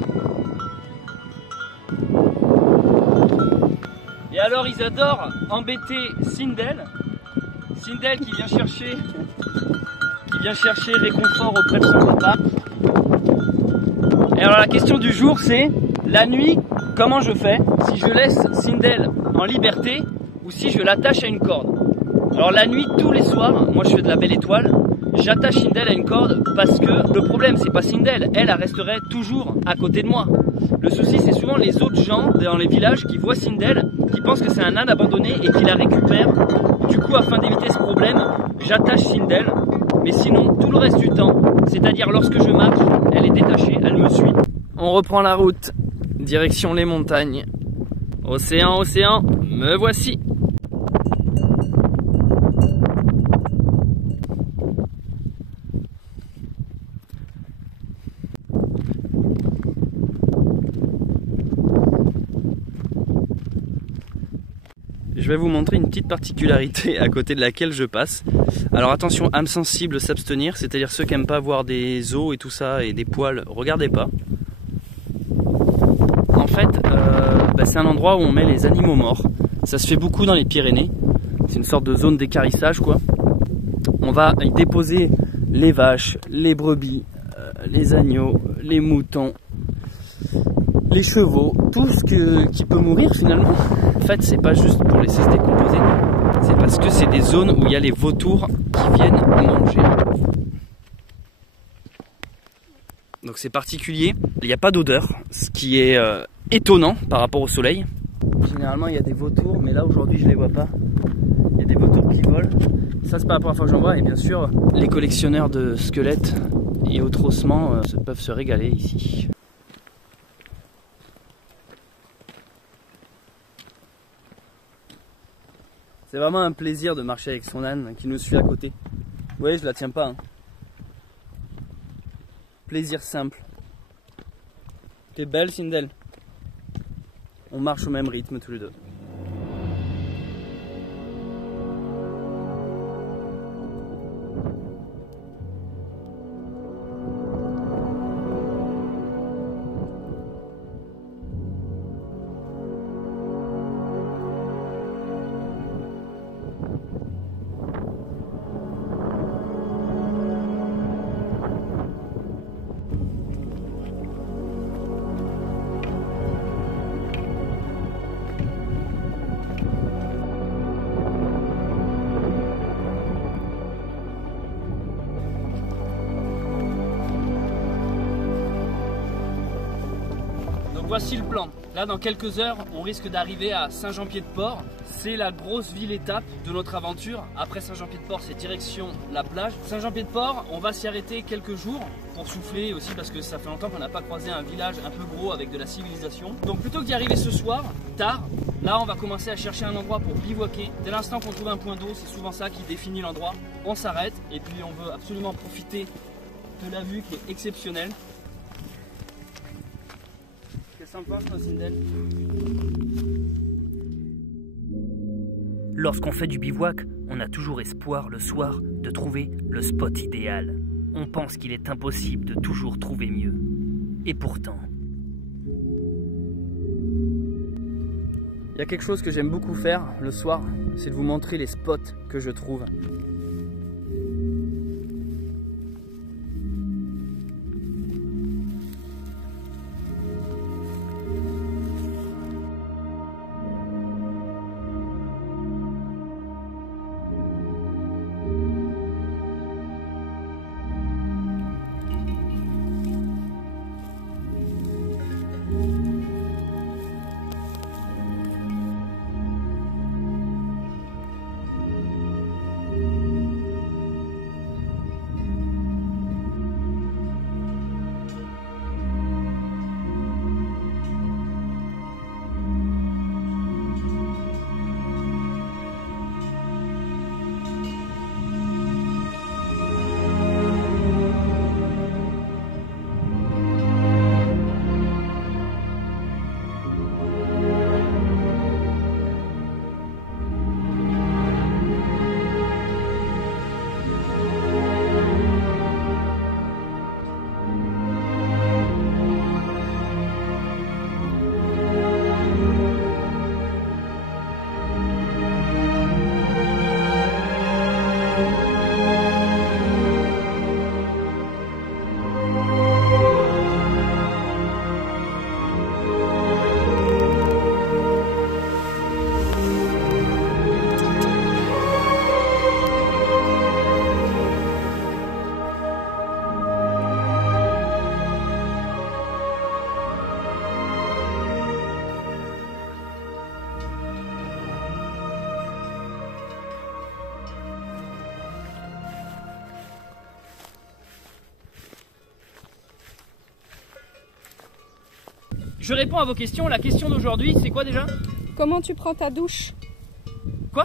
Et alors ils adorent embêter Sindel. Sindel qui vient chercher réconfort auprès de son papa. Et alors la question du jour c'est, la nuit, comment je fais si je laisse Sindel en liberté ou si je l'attache à une corde? Alors la nuit, tous les soirs, moi je fais de la Belle Étoile, j'attache Sindel à une corde parce que le problème c'est pas Sindel, elle resterait toujours à côté de moi. Le souci c'est souvent les autres gens dans les villages qui voient Sindel, qui pensent que c'est un âne abandonné et qui la récupèrent. Du coup afin d'éviter ce problème, j'attache Sindel. Mais sinon, tout le reste du temps, c'est-à-dire lorsque je marche, elle est détachée, elle me suit. On reprend la route, direction les montagnes. Océan, océan, me voici. Je vais vous montrer une petite particularité à côté de laquelle je passe. Alors attention, âme sensible, s'abstenir, c'est-à-dire ceux qui n'aiment pas voir des os et tout ça et des poils, regardez pas. En fait, c'est un endroit où on met les animaux morts. Ça se fait beaucoup dans les Pyrénées. C'est une sorte de zone d'équarrissage quoi. On va y déposer les vaches, les brebis, les agneaux, les moutons, les chevaux, tout ce qui peut mourir finalement. En fait, c'est pas juste pour laisser se décomposer, c'est parce que c'est des zones où il y a les vautours qui viennent manger. Donc c'est particulier, il n'y a pas d'odeur, ce qui est étonnant par rapport au soleil. Généralement il y a des vautours, mais là aujourd'hui je les vois pas. Il y a des vautours qui volent. Ça c'est pas la première fois que j'en vois, et bien sûr les collectionneurs de squelettes et autres ossements peuvent se régaler ici. C'est vraiment un plaisir de marcher avec son âne qui nous suit à côté. Vous voyez, je la tiens pas. Hein. Plaisir simple. T'es belle, Sindel. On marche au même rythme tous les deux. voici le plan. Là, dans quelques heures, on risque d'arriver à Saint-Jean-Pied-de-Port. C'est la grosse ville étape de notre aventure. Après Saint-Jean-Pied-de-Port, c'est direction la plage. Saint-Jean-Pied-de-Port, on va s'y arrêter quelques jours pour souffler aussi parce que ça fait longtemps qu'on n'a pas croisé un village un peu gros avec de la civilisation. Donc plutôt que d'y arriver ce soir, tard, là on va commencer à chercher un endroit pour bivouaquer. Dès l'instant qu'on trouve un point d'eau, c'est souvent ça qui définit l'endroit. On s'arrête et puis on veut absolument profiter de la vue qui est exceptionnelle. Qu'est-ce que t'en penses, toi, Sindel? Lorsqu'on fait du bivouac, on a toujours espoir le soir de trouver le spot idéal. On pense qu'il est impossible de toujours trouver mieux. Et pourtant... Il y a quelque chose que j'aime beaucoup faire le soir, c'est de vous montrer les spots que je trouve. Je réponds à vos questions. La question d'aujourd'hui, c'est quoi déjà? Comment tu prends ta douche? Quoi?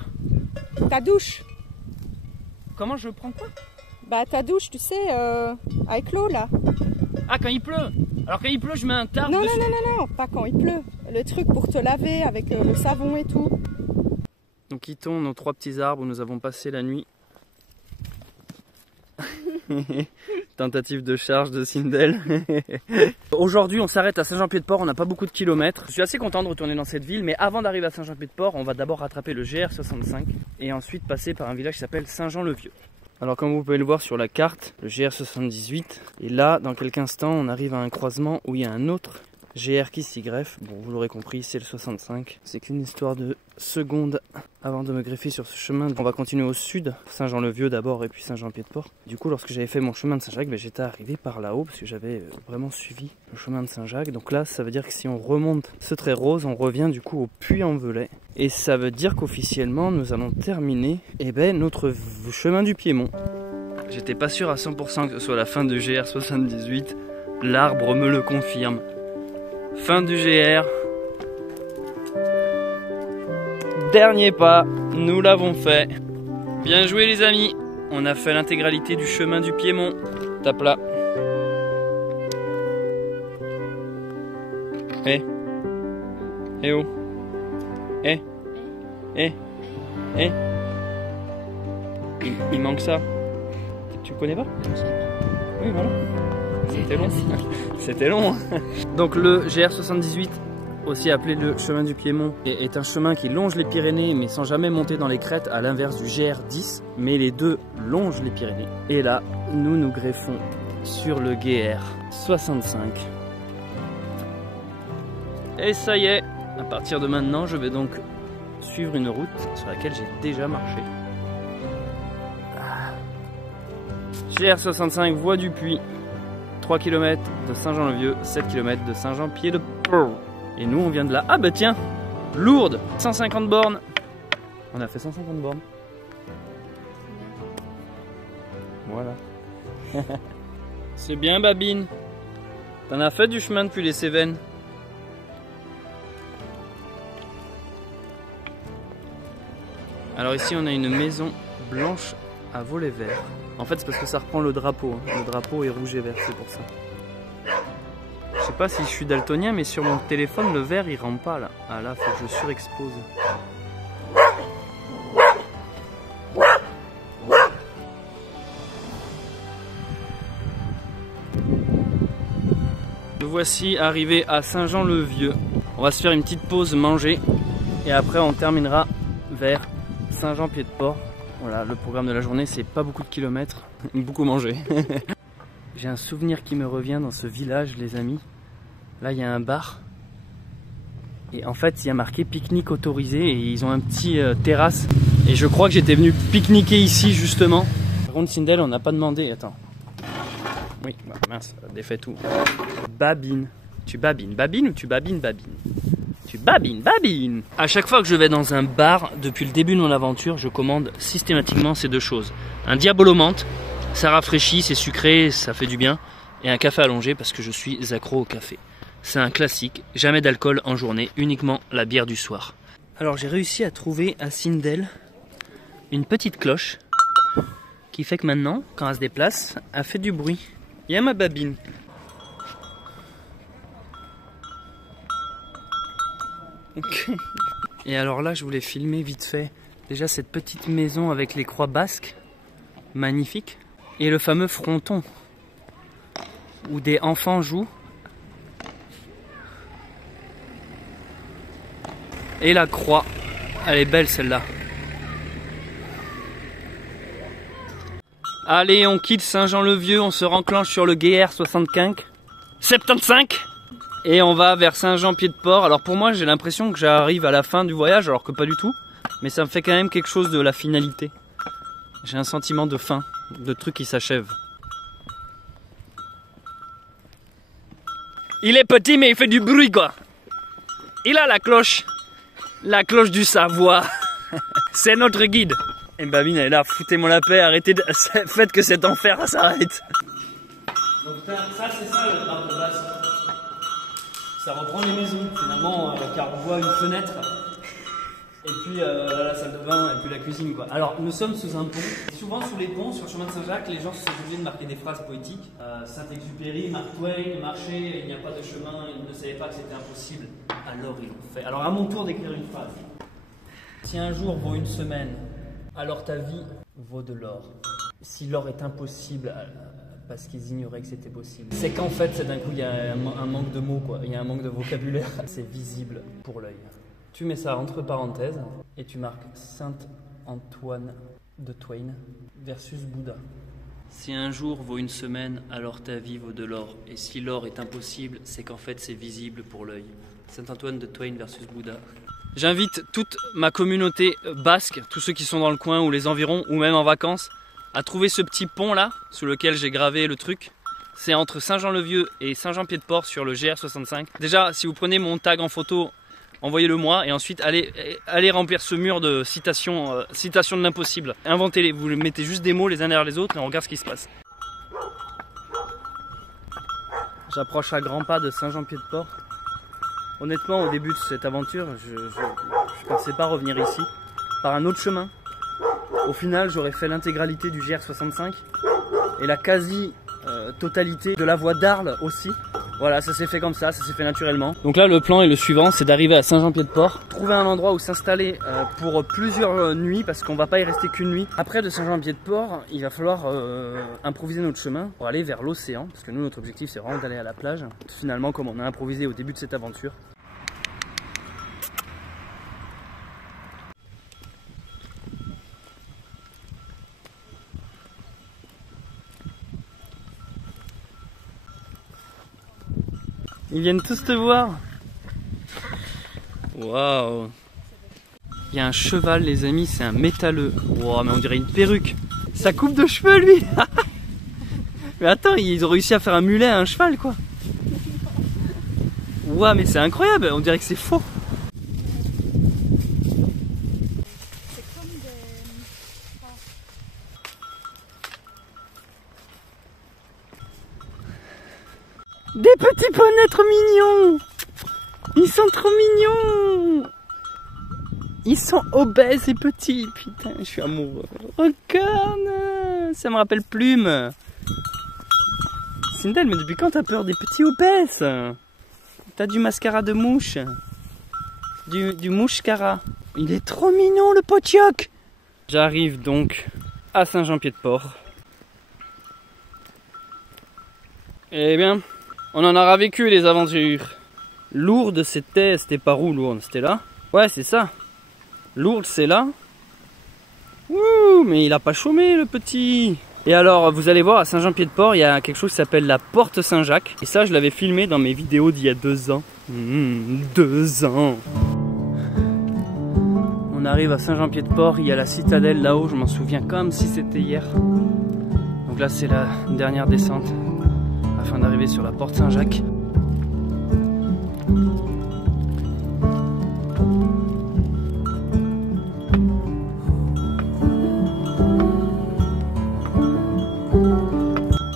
Ta douche? Comment je prends quoi? Bah ta douche, tu sais, avec l'eau là. Ah, quand il pleut. Alors quand il pleut, je mets un tarp Non, dessus. non, pas quand il pleut. Le truc pour te laver avec le savon et tout. Nous quittons nos 3 petits arbres où nous avons passé la nuit. Tentative de charge de Sindel. Aujourd'hui on s'arrête à Saint-Jean-Pied-de-Port, on n'a pas beaucoup de kilomètres. Je suis assez content de retourner dans cette ville, mais avant d'arriver à Saint-Jean-Pied-de-Port, on va d'abord rattraper le GR65 et ensuite passer par un village qui s'appelle Saint-Jean-le-Vieux. Alors comme vous pouvez le voir sur la carte, le GR78, et là dans quelques instants on arrive à un croisement où il y a un autre GR qui s'y greffe. Bon, vous l'aurez compris, c'est le 65. C'est qu'une histoire de secondes avant de me greffer sur ce chemin. On va continuer au sud, Saint-Jean-le-Vieux d'abord et puis Saint-Jean-Pied-de-Port. Du coup, lorsque j'avais fait mon chemin de Saint-Jacques, j'étais arrivé par là-haut parce que j'avais vraiment suivi le chemin de Saint-Jacques. Donc là, ça veut dire que si on remonte ce trait rose, on revient du coup au Puy-en-Velay. Et ça veut dire qu'officiellement, nous allons terminer notre chemin du Piémont. J'étais pas sûr à 100% que ce soit la fin du GR78. L'arbre me le confirme. Fin du GR. Dernier pas, nous l'avons fait. Bien joué les amis. On a fait l'intégralité du chemin du Piémont. Tape là. Eh oh. Il manque ça. Tu connais pas? Oui, voilà. C'était long. C'était long. Donc le GR78, aussi appelé le chemin du Piémont, est un chemin qui longe les Pyrénées mais sans jamais monter dans les crêtes, à l'inverse du GR10, mais les deux longent les Pyrénées. Et là, nous nous greffons sur le GR65. Et ça y est, à partir de maintenant, je vais donc suivre une route sur laquelle j'ai déjà marché. GR65, voie du Puy. 3 km de Saint-Jean-le-Vieux, 7 km de Saint-Jean-Pied-de-Port. Et nous on vient de là. Ah bah tiens, Lourdes, 150 bornes. On a fait 150 bornes. Voilà. C'est bien Babine. T'en as fait du chemin depuis les Cévennes. Alors ici on a une maison blanche à volet vert. En fait c'est parce que ça reprend le drapeau. Le drapeau est rouge et vert, c'est pour ça. Je sais pas si je suis daltonien, mais sur mon téléphone le vert il rentre pas là. Ah là faut que je surexpose. Nous voici arrivés à Saint-Jean-le-Vieux. On va se faire une petite pause manger et après on terminera vers Saint-Jean-Pied-de-Port. Voilà, le programme de la journée, c'est pas beaucoup de kilomètres, beaucoup manger. J'ai un souvenir qui me revient dans ce village, les amis. Là, il y a un bar. Et en fait, il y a marqué pique-nique autorisé et ils ont un petit terrasse. Et je crois que j'étais venu pique-niquer ici, justement. Par contre, Sindel, on n'a pas demandé. Attends. Oui, bah, mince, défait tout. Babine. Tu babines, babine ou tu babines, babine? Tu babines, babine. À chaque fois que je vais dans un bar, depuis le début de mon aventure, je commande systématiquement ces deux choses. Un diabolomante, ça rafraîchit, c'est sucré, ça fait du bien. Et un café allongé parce que je suis accro au café. C'est un classique, jamais d'alcool en journée, uniquement la bière du soir. Alors j'ai réussi à trouver à Sindel une petite cloche qui fait que maintenant, quand elle se déplace, elle fait du bruit. Il y a ma babine. Okay. Et alors là, je voulais filmer vite fait déjà cette petite maison avec les croix basques, magnifique, et le fameux fronton où des enfants jouent. Et la croix, elle est belle celle-là. Allez, on quitte Saint-Jean-le-Vieux, on se renclenche sur le GR 75. Et on va vers Saint-Jean-Pied-de-Port. Alors pour moi, j'ai l'impression que j'arrive à la fin du voyage, alors que pas du tout. Mais ça me fait quand même quelque chose de la finalité. J'ai un sentiment de fin, de truc qui s'achève. Il est petit, mais il fait du bruit, quoi. Il a la cloche du Savoie. C'est notre guide. Et Babine, elle est là, foutez-moi la paix, arrêtez de... Faites que cet enfer s'arrête. Donc ça, c'est ça le drapeau de base. Ça reprend les maisons, finalement, car on voit une fenêtre. Et puis la salle de bain, et puis la cuisine, quoi. Alors, nous sommes sous un pont. Souvent, sous les ponts, sur le chemin de Saint-Jacques, les gens se sont obligés de marquer des phrases poétiques. Saint-Exupéry, Mark Twain, marcher, il n'y a pas de chemin, ils ne savaient pas que c'était impossible. Alors, ils l'ont fait. Alors, à mon tour d'écrire une phrase. Si un jour vaut une semaine, alors ta vie vaut de l'or. Si l'or est impossible, parce qu'ils ignoraient que c'était possible. C'est qu'en fait, c'est d'un coup, il y a un manque de mots, quoi. Il y a un manque de vocabulaire. C'est visible pour l'œil. Tu mets ça entre parenthèses et tu marques Saint-Antoine de Twain versus Bouddha. Si un jour vaut une semaine, alors ta vie vaut de l'or. Et si l'or est impossible, c'est qu'en fait c'est visible pour l'œil. Saint-Antoine de Twain versus Bouddha. J'invite toute ma communauté basque, tous ceux qui sont dans le coin ou les environs, ou même en vacances, à trouver ce petit pont là, sous lequel j'ai gravé le truc. C'est entre Saint-Jean-le-Vieux et Saint-Jean-Pied-de-Port sur le GR65. Déjà, si vous prenez mon tag en photo, envoyez-le moi et ensuite allez remplir ce mur de citations de l'impossible. Inventez-les, vous mettez juste des mots les uns derrière les autres et on regarde ce qui se passe. J'approche à grands pas de Saint-Jean-Pied-de-Port. Honnêtement, au début de cette aventure, je pensais pas revenir ici par un autre chemin. Au final, j'aurais fait l'intégralité du GR65 et la quasi-totalité de la voie d'Arles aussi. Voilà, ça s'est fait comme ça s'est fait naturellement. Donc là, le plan est le suivant, c'est d'arriver à Saint-Jean-Pied-de-Port, trouver un endroit où s'installer pour plusieurs nuits, parce qu'on va pas y rester qu'une nuit. Après, de Saint-Jean-Pied-de-Port, il va falloir improviser notre chemin pour aller vers l'océan, parce que nous, notre objectif, c'est vraiment d'aller à la plage. Finalement, comme on a improvisé au début de cette aventure. Ils viennent tous te voir. Waouh. Il y a un cheval, les amis, c'est un métalleux. Waouh, mais on dirait une perruque. Ça coupe de cheveux, lui. Mais attends, ils ont réussi à faire un mulet à un cheval quoi. Ouah, mais c'est incroyable, on dirait que c'est faux. Des petits poneys trop mignons. Ils sont trop mignons. Ils sont obèses et petits. Putain, je suis amoureux. Regarde, ça me rappelle Plume. Sindel, mais depuis quand t'as peur des petits obèses? T'as du mascara de mouche. Du mouche-cara. Il est trop mignon le potioc. J'arrive donc à Saint-Jean-Pied-de-Port. Eh bien, on en aura vécu les aventures. Lourdes, c'était par où Lourdes? C'était là? Ouais, c'est ça. Lourdes, c'est là. Ouh, mais il a pas chômé le petit. Et alors, vous allez voir, à Saint-Jean-Pied-de-Port, il y a quelque chose qui s'appelle la Porte Saint-Jacques. Et ça, je l'avais filmé dans mes vidéos d'il y a 2 ans. 2 ans. On arrive à Saint-Jean-Pied-de-Port, il y a la citadelle là-haut, je m'en souviens comme si c'était hier. Donc là, c'est la dernière descente afin d'arriver sur la Porte Saint-Jacques.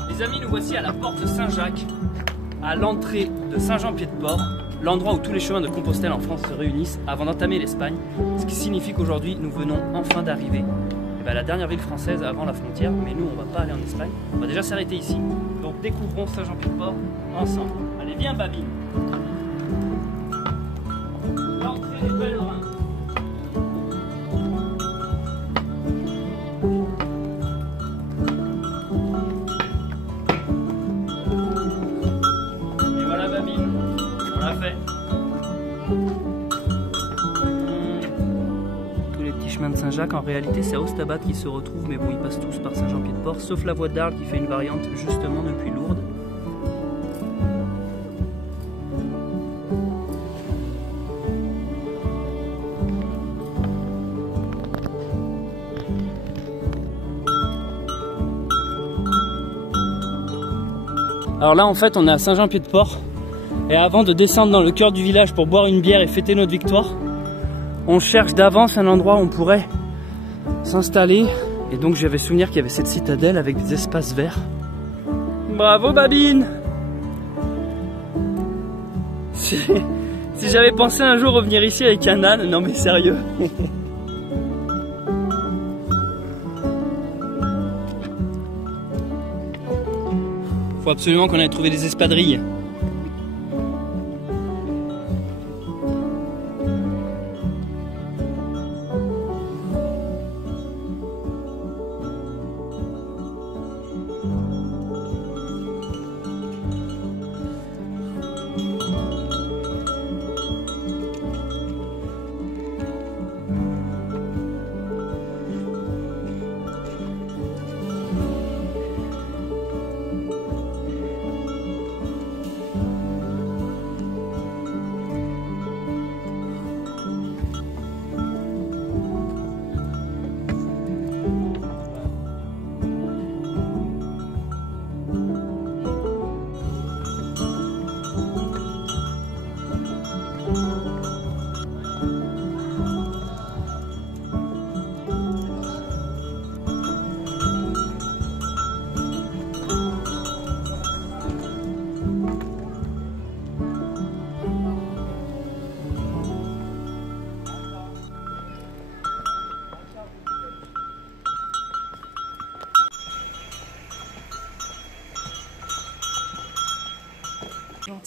Les amis, nous voici à la Porte Saint-Jacques, à l'entrée de Saint-Jean-Pied-de-Port, l'endroit où tous les chemins de Compostelle en France se réunissent avant d'entamer l'Espagne, ce qui signifie qu'aujourd'hui nous venons enfin d'arriver à la dernière ville française avant la frontière, mais nous on va pas aller en Espagne, on va déjà s'arrêter ici. Donc découvrons Saint-Jean-Pied-de-Port ensemble. Allez, viens Babine. L'entrée des pèlerins. Et voilà Babine, on l'a fait. Chemin de Saint-Jacques, en réalité c'est à Ostabat qui se retrouve, mais bon ils passent tous par Saint-Jean-Pied-de-Port, sauf la voie d'Arles qui fait une variante justement depuis Lourdes. Alors là en fait on est à Saint-Jean-Pied-de-Port, et avant de descendre dans le cœur du village pour boire une bière et fêter notre victoire, on cherche d'avance un endroit où on pourrait s'installer. Et donc j'avais souvenir qu'il y avait cette citadelle avec des espaces verts. Bravo Babine. Si j'avais pensé un jour revenir ici avec un âne, non mais sérieux. Faut absolument qu'on aille trouver des espadrilles.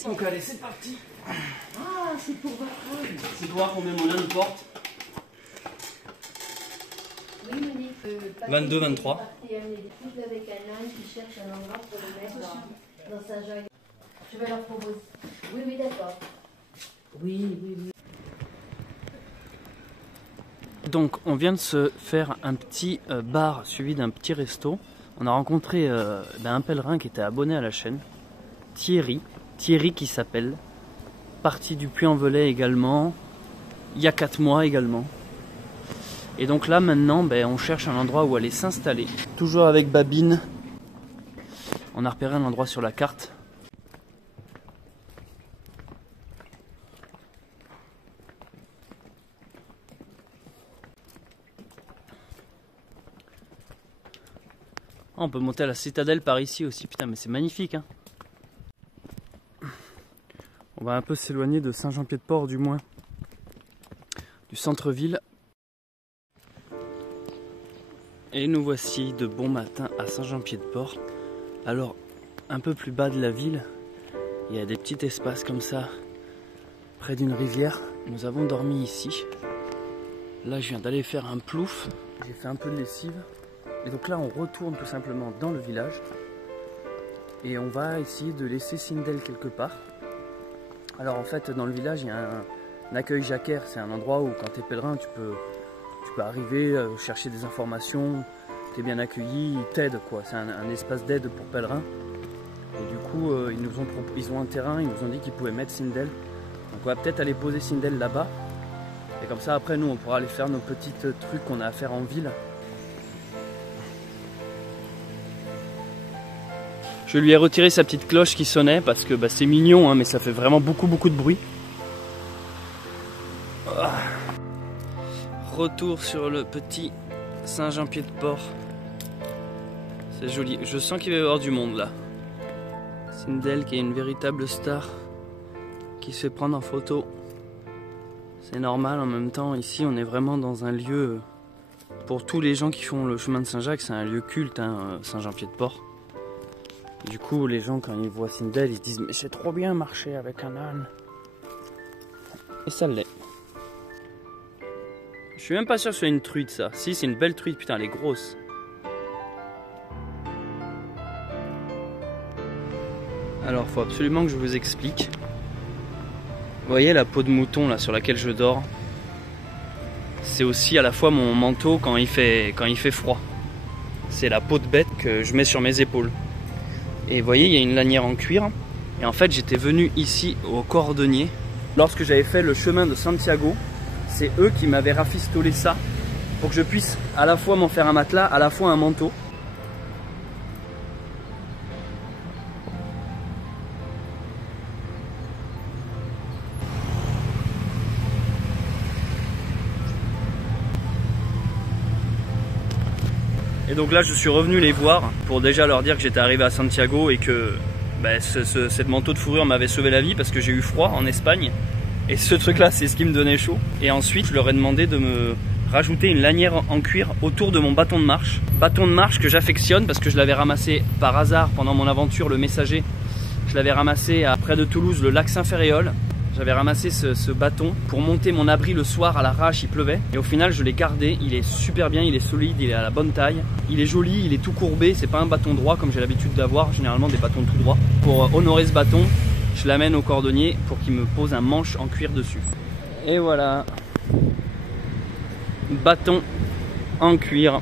Donc allez, c'est parti. Ah, c'est pour voir. C'est pour voir combien mon âne porte. 22, 23. Avec un âne qui cherche un endroit pour le mettre dans sa joie. Je vais leur proposer. Oui, oui, d'accord. Oui. Donc on vient de se faire un petit bar suivi d'un petit resto. On a rencontré un pèlerin qui était abonné à la chaîne, Thierry qui s'appelle, parti du Puy-en-Velay également, il y a 4 mois également. Et donc là maintenant on cherche un endroit où aller s'installer, toujours avec Babine. On a repéré un endroit sur la carte. On peut monter à la citadelle par ici aussi, putain mais c'est magnifique hein. On va un peu s'éloigner de Saint-Jean-Pied-de-Port du moins, du centre-ville. Et nous voici de bon matin à Saint-Jean-Pied-de-Port. Alors un peu plus bas de la ville, il y a des petits espaces comme ça, près d'une rivière. Nous avons dormi ici. Là je viens d'aller faire un plouf, j'ai fait un peu de lessive. Et donc là on retourne tout simplement dans le village et on va essayer de laisser Sindel quelque part. Alors en fait dans le village il y a un accueil jacquaire, c'est un endroit où quand tu es pèlerin tu peux arriver, chercher des informations, tu es bien accueilli, ils t'aident quoi, c'est un espace d'aide pour pèlerins. Et du coup ils ont un terrain, ils nous ont dit qu'ils pouvaient mettre Sindel. Donc on va peut-être aller poser Sindel là-bas et comme ça après nous on pourra aller faire nos petits trucs qu'on a à faire en ville. Je lui ai retiré sa petite cloche qui sonnait parce que bah, c'est mignon hein, mais ça fait vraiment beaucoup de bruit. Ah. Retour sur le petit Saint-Jean-Pied-de-Port. C'est joli, je sens qu'il va y avoir du monde là. Sindel qui est une véritable star qui se fait prendre en photo. C'est normal en même temps, ici on est vraiment dans un lieu, pour tous les gens qui font le chemin de Saint-Jacques, c'est un lieu culte hein, Saint-Jean-Pied-de-Port. Du coup, les gens, quand ils voient Sindel, ils se disent « Mais c'est trop bien marcher avec un âne !» Et ça l'est. Je suis même pas sûr que ce soit une truite, ça. Si, c'est une belle truite, putain, elle est grosse. Alors, faut absolument que je vous explique. Vous voyez la peau de mouton, là, sur laquelle je dors? C'est aussi à la fois mon manteau quand il fait froid. C'est la peau de bête que je mets sur mes épaules. Et vous voyez, il y a une lanière en cuir. Et en fait, j'étais venu ici au cordonnier. Lorsque j'avais fait le chemin de Santiago, c'est eux qui m'avaient rafistolé ça pour que je puisse à la fois m'en faire un matelas, à la fois un manteau. Et donc là je suis revenu les voir pour déjà leur dire que j'étais arrivé à Santiago et que bah, cette manteau de fourrure m'avait sauvé la vie parce que j'ai eu froid en Espagne. Et ce truc là c'est ce qui me donnait chaud. Et ensuite je leur ai demandé de me rajouter une lanière en cuir autour de mon bâton de marche. Bâton de marche que j'affectionne parce que je l'avais ramassé par hasard pendant mon aventure le Messager. Je l'avais ramassé près de Toulouse, le lac Saint-Ferréol. J'avais ramassé ce bâton pour monter mon abri le soir à l'arrache, il pleuvait. Et au final, je l'ai gardé. Il est super bien, il est solide, il est à la bonne taille. Il est joli, il est tout courbé. C'est pas un bâton droit comme j'ai l'habitude d'avoir, généralement des bâtons tout droits. Pour honorer ce bâton, je l'amène au cordonnier pour qu'il me pose un manche en cuir dessus. Et voilà. Bâton en cuir.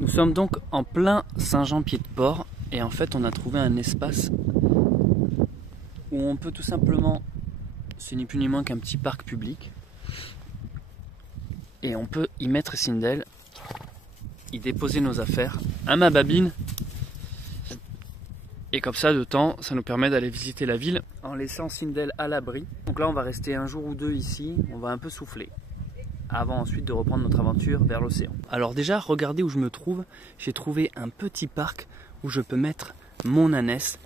Nous sommes donc en plein Saint-Jean-Pied-de-Port et en fait on a trouvé un espace où on peut tout simplement, c'est ni plus ni moins qu'un petit parc public, et on peut y mettre Sindel, y déposer nos affaires à ma babine, et comme ça de temps ça nous permet d'aller visiter la ville en laissant Sindel à l'abri. Donc là on va rester un jour ou deux ici, on va un peu souffler avant ensuite de reprendre notre aventure vers l'océan. Alors déjà, regardez où je me trouve. J'ai trouvé un petit parc où je peux mettre mon ânesse.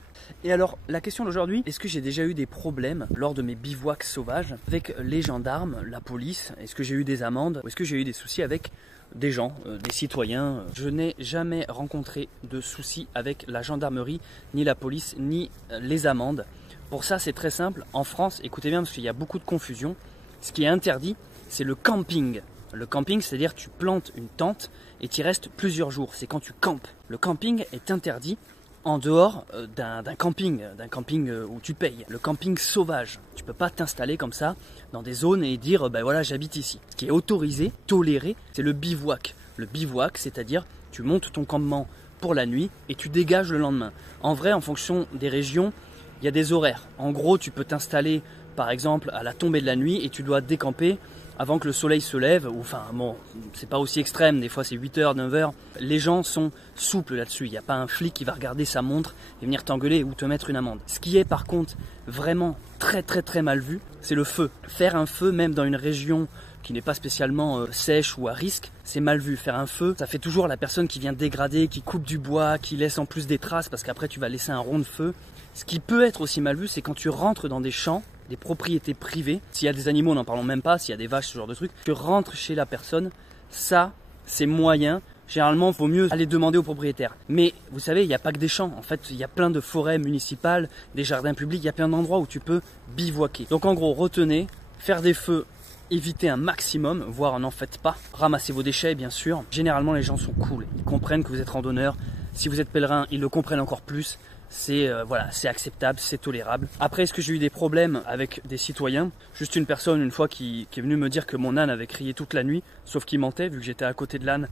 Et alors, la question d'aujourd'hui, est-ce que j'ai déjà eu des problèmes lors de mes bivouacs sauvages avec les gendarmes, la police? Est-ce que j'ai eu des amendes? Ou est-ce que j'ai eu des soucis avec des gens, des citoyens? Je n'ai jamais rencontré de soucis avec la gendarmerie, ni la police, ni les amendes. Pour ça, c'est très simple. En France, écoutez bien parce qu'il y a beaucoup de confusion. Ce qui est interdit, c'est le camping. Le camping, c'est-à-dire tu plantes une tente et tu y restes plusieurs jours. C'est quand tu campes. Le camping est interdit en dehors d'un camping où tu payes. Le camping sauvage. Tu peux pas t'installer comme ça dans des zones et dire ben voilà j'habite ici. Ce qui est autorisé, toléré, c'est le bivouac. Le bivouac, c'est-à-dire tu montes ton campement pour la nuit et tu dégages le lendemain. En vrai, en fonction des régions, il y a des horaires. En gros, tu peux t'installer par exemple à la tombée de la nuit et tu dois décamper avant que le soleil se lève, ou enfin bon, c'est pas aussi extrême, des fois c'est 8h, 9h, les gens sont souples là-dessus. Il n'y a pas un flic qui va regarder sa montre et venir t'engueuler ou te mettre une amende. Ce qui est par contre vraiment très mal vu, c'est le feu. Faire un feu même dans une région qui n'est pas spécialement sèche ou à risque, c'est mal vu. Faire un feu, ça fait toujours la personne qui vient dégrader, qui coupe du bois, qui laisse en plus des traces parce qu'après tu vas laisser un rond de feu. Ce qui peut être aussi mal vu, c'est quand tu rentres dans des champs, des propriétés privées, s'il y a des animaux, n'en parlons même pas, s'il y a des vaches, ce genre de trucs, tu rentres chez la personne, ça c'est moyen. Généralement, il vaut mieux aller demander au propriétaire. Mais vous savez, il n'y a pas que des champs. En fait, il y a plein de forêts municipales, des jardins publics, il y a plein d'endroits où tu peux bivouaquer. Donc en gros, retenez, faire des feux, évitez un maximum, voire n'en faites pas. Ramassez vos déchets, bien sûr. Généralement, les gens sont cool. Ils comprennent que vous êtes randonneur. Si vous êtes pèlerin, ils le comprennent encore plus. C'est voilà, c'est acceptable, c'est tolérable. Après, est-ce que j'ai eu des problèmes avec des citoyens? Juste une personne, une fois, qui est venue me dire que mon âne avait crié toute la nuit, sauf qu'il mentait, vu que j'étais à côté de l'âne,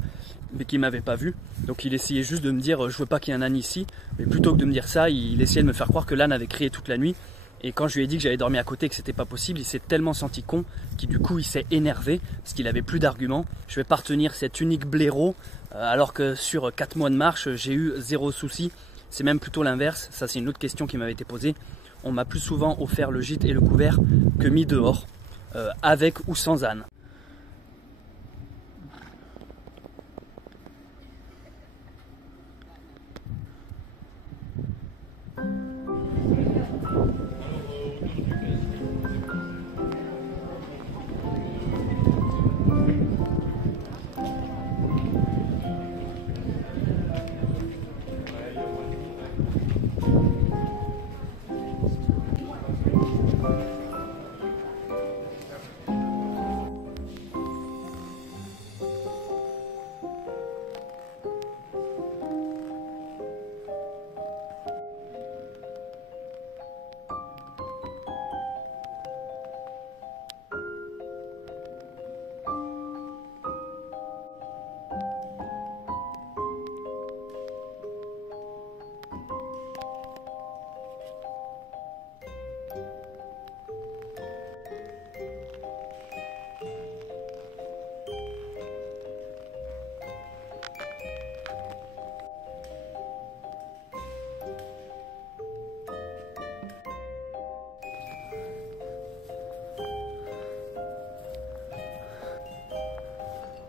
mais qu'il m'avait pas vu. Donc il essayait juste de me dire, je veux pas qu'il y ait un âne ici. Mais plutôt que de me dire ça, il essayait de me faire croire que l'âne avait crié toute la nuit. Et quand je lui ai dit que j'avais dormi à côté et que c'était pas possible, il s'est tellement senti con qu'il du coup il s'est énervé parce qu'il avait plus d'arguments. Je vais pas retenir cet unique blaireau alors que sur 4 mois de marche, j'ai eu 0 souci. C'est même plutôt l'inverse, ça c'est une autre question qui m'avait été posée. On m'a plus souvent offert le gîte et le couvert que mis dehors, avec ou sans âne.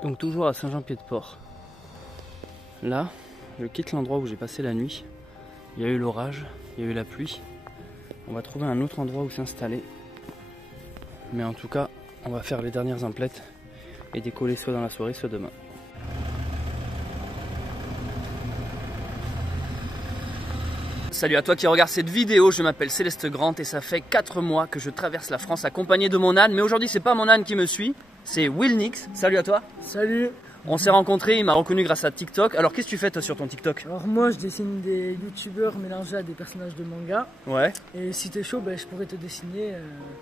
Donc toujours à Saint-Jean-Pied-de-Port. Là, je quitte l'endroit où j'ai passé la nuit. Il y a eu l'orage, il y a eu la pluie. On va trouver un autre endroit où s'installer. Mais en tout cas, on va faire les dernières emplettes et décoller soit dans la soirée, soit demain. Salut à toi qui regarde cette vidéo, je m'appelle Céleste Grant et ça fait 4 mois que je traverse la France accompagné de mon âne. Mais aujourd'hui c'est pas mon âne qui me suit, c'est Will Nix. Salut à toi. Salut. On s'est rencontrés, il m'a reconnu grâce à TikTok. Alors qu'est-ce que tu fais toi sur ton TikTok? Alors moi je dessine des youtubeurs mélangés à des personnages de manga. Ouais. Et si t'es chaud, ben, je pourrais te dessiner.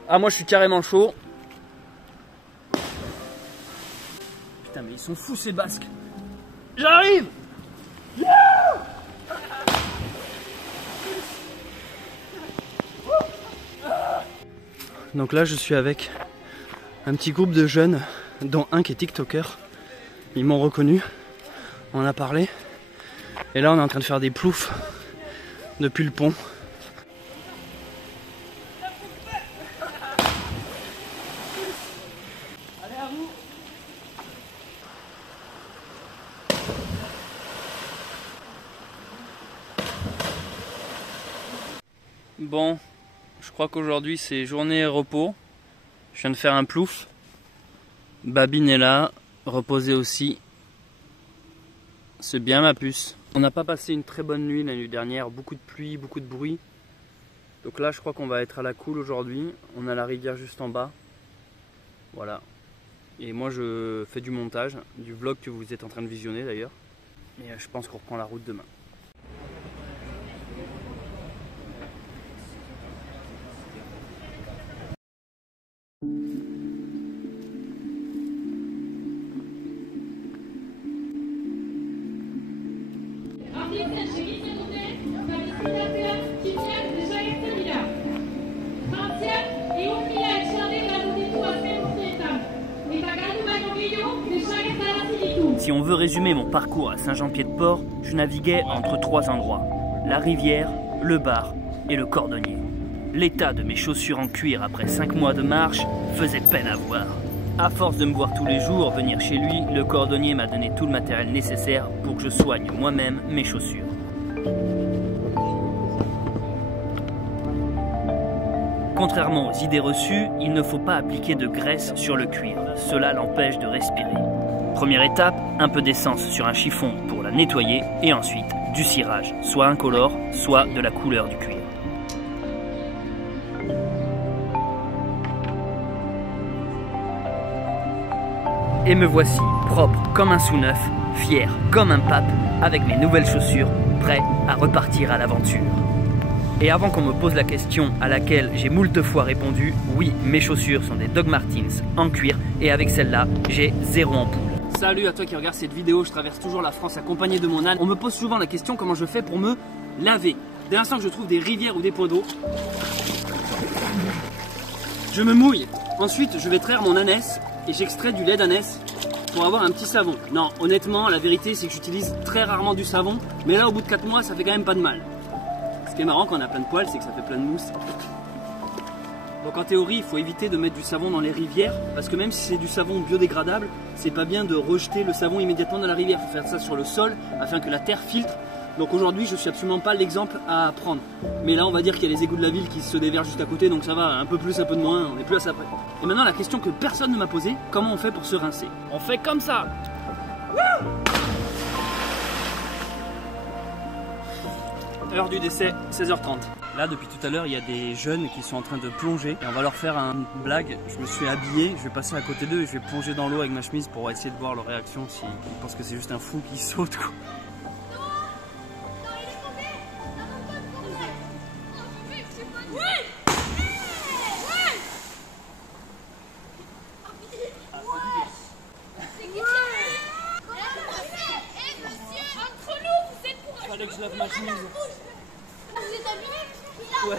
Ah moi je suis carrément chaud. Putain mais ils sont fous ces Basques. J'arrive. Donc là je suis avec un petit groupe de jeunes, dont un qui est TikToker. Ils m'ont reconnu, on en a parlé. Et là on est en train de faire des ploufs depuis le pont. Allez à vous. Bon, je crois qu'aujourd'hui c'est journée et repos. Je viens de faire un plouf. Babine est là, reposée aussi. C'est bien ma puce. On n'a pas passé une très bonne nuit la nuit dernière, beaucoup de pluie, beaucoup de bruit. Donc là je crois qu'on va être à la cool aujourd'hui. On a la rivière juste en bas. Voilà. Et moi je fais du montage, du vlog que vous êtes en train de visionner d'ailleurs. Et je pense qu'on reprend la route demain. Si on veut résumer mon parcours à Saint-Jean-Pied-de-Port, je naviguais entre 3 endroits. La rivière, le bar et le cordonnier. L'état de mes chaussures en cuir après 5 mois de marche faisait peine à voir. À force de me voir tous les jours venir chez lui, le cordonnier m'a donné tout le matériel nécessaire pour que je soigne moi-même mes chaussures. Contrairement aux idées reçues, il ne faut pas appliquer de graisse sur le cuir. Cela l'empêche de respirer. Première étape, un peu d'essence sur un chiffon pour la nettoyer et ensuite du cirage, soit incolore, soit de la couleur du cuir. Et me voici, propre comme un sous-neuf, fier comme un pape, avec mes nouvelles chaussures, prêt à repartir à l'aventure. Et avant qu'on me pose la question à laquelle j'ai moult fois répondu, oui, mes chaussures sont des Doc Martens en cuir et avec celle-là, j'ai 0 ampoule. Salut à toi qui regarde cette vidéo, je traverse toujours la France accompagné de mon âne. On me pose souvent la question comment je fais pour me laver. Dès l'instant que je trouve des rivières ou des pots d'eau, je me mouille. Ensuite, je vais traire mon ânesse et j'extrais du lait d'ânesse pour avoir un petit savon. Non, honnêtement, la vérité c'est que j'utilise très rarement du savon, mais là au bout de 4 mois, ça fait quand même pas de mal. Ce qui est marrant quand on a plein de poils, c'est que ça fait plein de mousse. Donc en théorie, il faut éviter de mettre du savon dans les rivières, parce que même si c'est du savon biodégradable, c'est pas bien de rejeter le savon immédiatement dans la rivière. Il faut faire ça sur le sol, afin que la terre filtre. Donc aujourd'hui, je suis absolument pas l'exemple à prendre. Mais là, on va dire qu'il y a les égouts de la ville qui se déversent juste à côté, donc ça va, un peu plus, un peu de moins, on est plus à ça près. Et maintenant, la question que personne ne m'a posée, comment on fait pour se rincer? On fait comme ça. Heure du décès, 16h30. Là, depuis tout à l'heure, il y a des jeunes qui sont en train de plonger et on va leur faire une blague. Je me suis habillé, je vais passer à côté d'eux et je vais plonger dans l'eau avec ma chemise pour essayer de voir leur réaction s'ils pensent que c'est juste un fou qui saute, quoi. Fallait que je lave ma chemise. Vous êtes habillé? Ouais.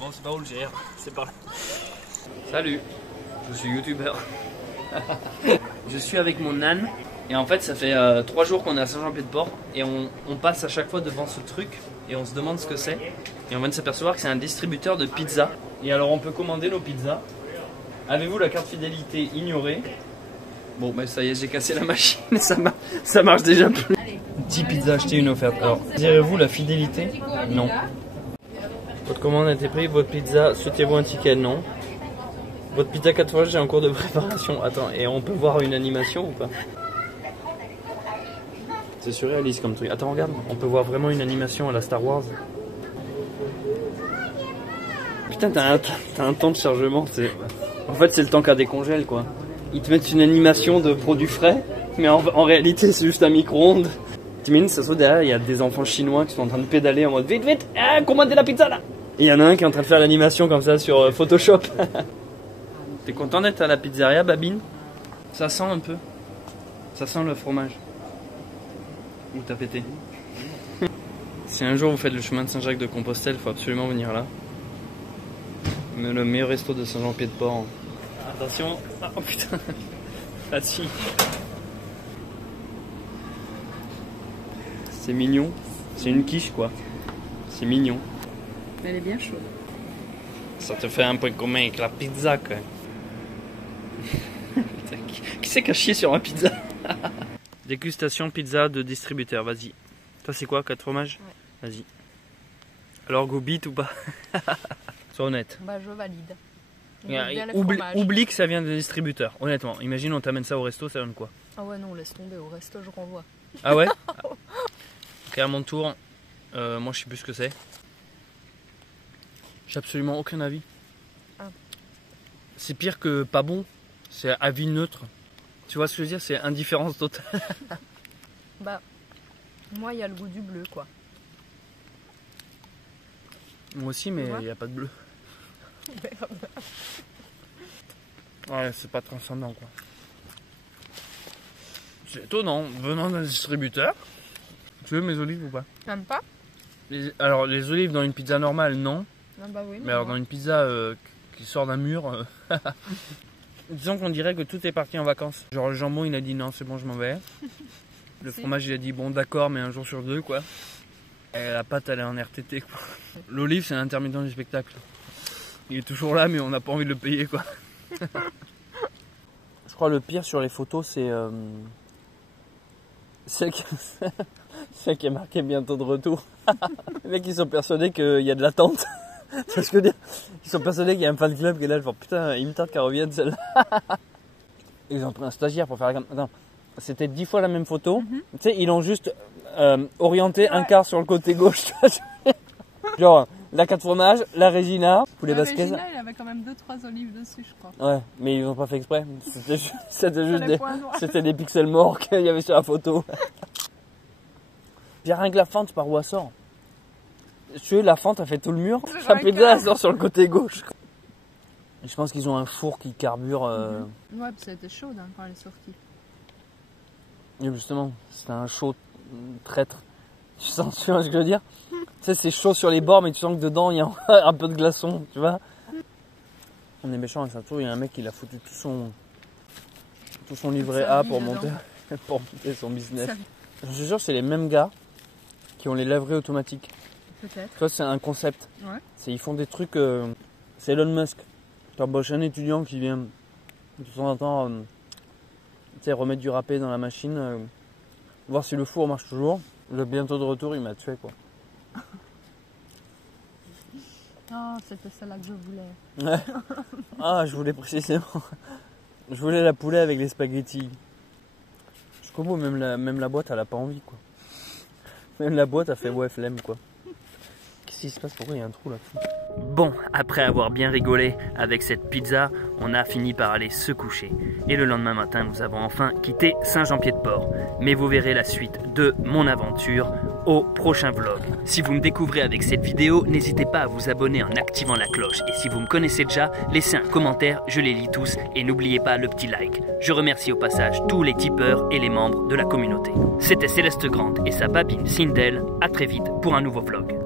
Bon, c'est pas où le GR, c'est par là. Salut, je suis youtubeur. Je suis avec mon âne. Et en fait, ça fait 3 jours qu'on est à Saint-Jean-Pied-de-Port. Et on passe à chaque fois devant ce truc. Et on se demande ce que c'est. Et on vient de s'apercevoir que c'est un distributeur de pizza. Et alors, on peut commander nos pizzas. Avez-vous la carte fidélité ignorée? Bon, bah ça y est, j'ai cassé la machine, ça marche déjà plus. 10 pizzas achetées, une offerte. Alors, direz-vous la fidélité? Non. Votre commande a été prise, votre pizza, souhaitez-vous un ticket? Non. Votre pizza 4 fois, j'ai en cours de préparation. Attends, et on peut voir une animation ou pas? C'est surréaliste comme truc. Attends, regarde, on peut voir vraiment une animation à la Star Wars. Putain, t'as un temps de chargement, en fait c'est le temps qu'à décongèle, quoi. Ils te mettent une animation de produits frais, mais en réalité c'est juste un micro-ondes. T'imagines, ça se trouve derrière, il y a des enfants chinois qui sont en train de pédaler en mode vite, vite, commandez la pizza là. Et il y en a un qui est en train de faire l'animation comme ça sur Photoshop. T'es content d'être à la pizzeria, Babine? Ça sent un peu. Ça sent le fromage. Ou t'as pété? Si un jour vous faites le chemin de Saint-Jacques-de-Compostelle, il faut absolument venir là. Mais le meilleur resto de Saint-Jean-Pied-de-Port. Attention, oh putain, là-dessus. C'est mignon, c'est une quiche quoi, c'est mignon. Elle est bien chaude. Ça te fait un point commun avec la pizza quoi. Qui c'est qui a chié sur ma pizza? Dégustation pizza de distributeur, vas-y. Toi c'est quoi, 4 fromages? Ouais. Vas-y. Alors go beat ou pas? Sois honnête. Bah je valide. Oublie que ça vient de distributeur, honnêtement. Imagine on t'amène ça au resto, ça donne quoi? Ah ouais non, laisse tomber, au resto je renvoie. Ah ouais? Ok, à mon tour, moi je sais plus ce que c'est. J'ai absolument aucun avis. Ah. C'est pire que pas bon, c'est avis neutre. Tu vois ce que je veux dire? C'est indifférence totale. Bah, moi il y a le goût du bleu quoi. Moi aussi, mais il n'y a pas de bleu. Ouais, c'est pas transcendant quoi. C'est étonnant, venant d'un distributeur. Tu veux mes olives ou pas? T'aimes pas? Alors les olives dans une pizza normale non. Ah bah oui, mais alors dans une pizza qui sort d'un mur. Disons qu'on dirait que tout est parti en vacances. Genre le jambon il a dit non c'est bon je m'en vais. Le fromage il a dit bon d'accord mais un jour sur deux quoi. Et la pâte elle est en RTT quoi. L'olive c'est un intermittent du spectacle. Il est toujours là mais on n'a pas envie de le payer quoi. Je crois le pire sur les photos c'est celle qui est marquée bientôt de retour. Les mecs ils sont persuadés qu'il y a de l'attente. C'est ce que je veux dire. Ils sont persuadés qu'il y a un fan club qui est là, genre putain, il me tarde qu'elle revienne celle-là. Ils ont pris un stagiaire pour faire la caméra. Attends, c'était 10 fois la même photo. Tu sais, ils l'ont juste orienté un quart sur le côté gauche. Genre, la 4 fromages, la Régina, poulet basquez. Régina, il avait quand même 2-3 olives dessus, je crois. Ouais, mais ils n'ont pas fait exprès. C'était juste des pixels morts qu'il y avait sur la photo. J'ai rien que la fente par où elle sort. Tu vois, la fente a fait tout le mur, la pizza elle sort sur le côté gauche. Et je pense qu'ils ont un four qui carbure. Ouais, puis ça a été chaud hein, quand elle est sortie. Et justement, c'était un chaud traître. Tu sens ce que je veux dire? Tu sais, c'est chaud sur les bords, mais tu sens que dedans il y a un peu de glaçon, tu vois. On est méchant avec ça. Il y a un mec qui a foutu tout son livret A pour monter son business. Je te jure, c'est les mêmes gars qui ont les laveries automatiques. Peut-être. Toi, c'est un concept. Ouais. Ils font des trucs. C'est Elon Musk. Tu embauches un étudiant qui vient de temps en temps remettre du râpé dans la machine, voir si le four marche toujours. Le bientôt de retour, il m'a tué quoi. Oh, c'était celle-là que je voulais. Ouais. Ah, je voulais précisément. Je voulais la poulet avec les spaghettis. Jusqu'au bout, même la boîte, elle a pas envie quoi. Même la boîte a fait ouais flemme quoi. Qu'est-ce qui se passe? Pourquoi il y a un trou là? Bon, après avoir bien rigolé avec cette pizza, on a fini par aller se coucher. Et le lendemain matin, nous avons enfin quitté Saint-Jean-Pied-de-Port. Mais vous verrez la suite de mon aventure au prochain vlog. Si vous me découvrez avec cette vidéo, n'hésitez pas à vous abonner en activant la cloche. Et si vous me connaissez déjà, laissez un commentaire, je les lis tous. Et n'oubliez pas le petit like. Je remercie au passage tous les tipeurs et les membres de la communauté. C'était Céleste Grant et sa babine Sindel. À très vite pour un nouveau vlog.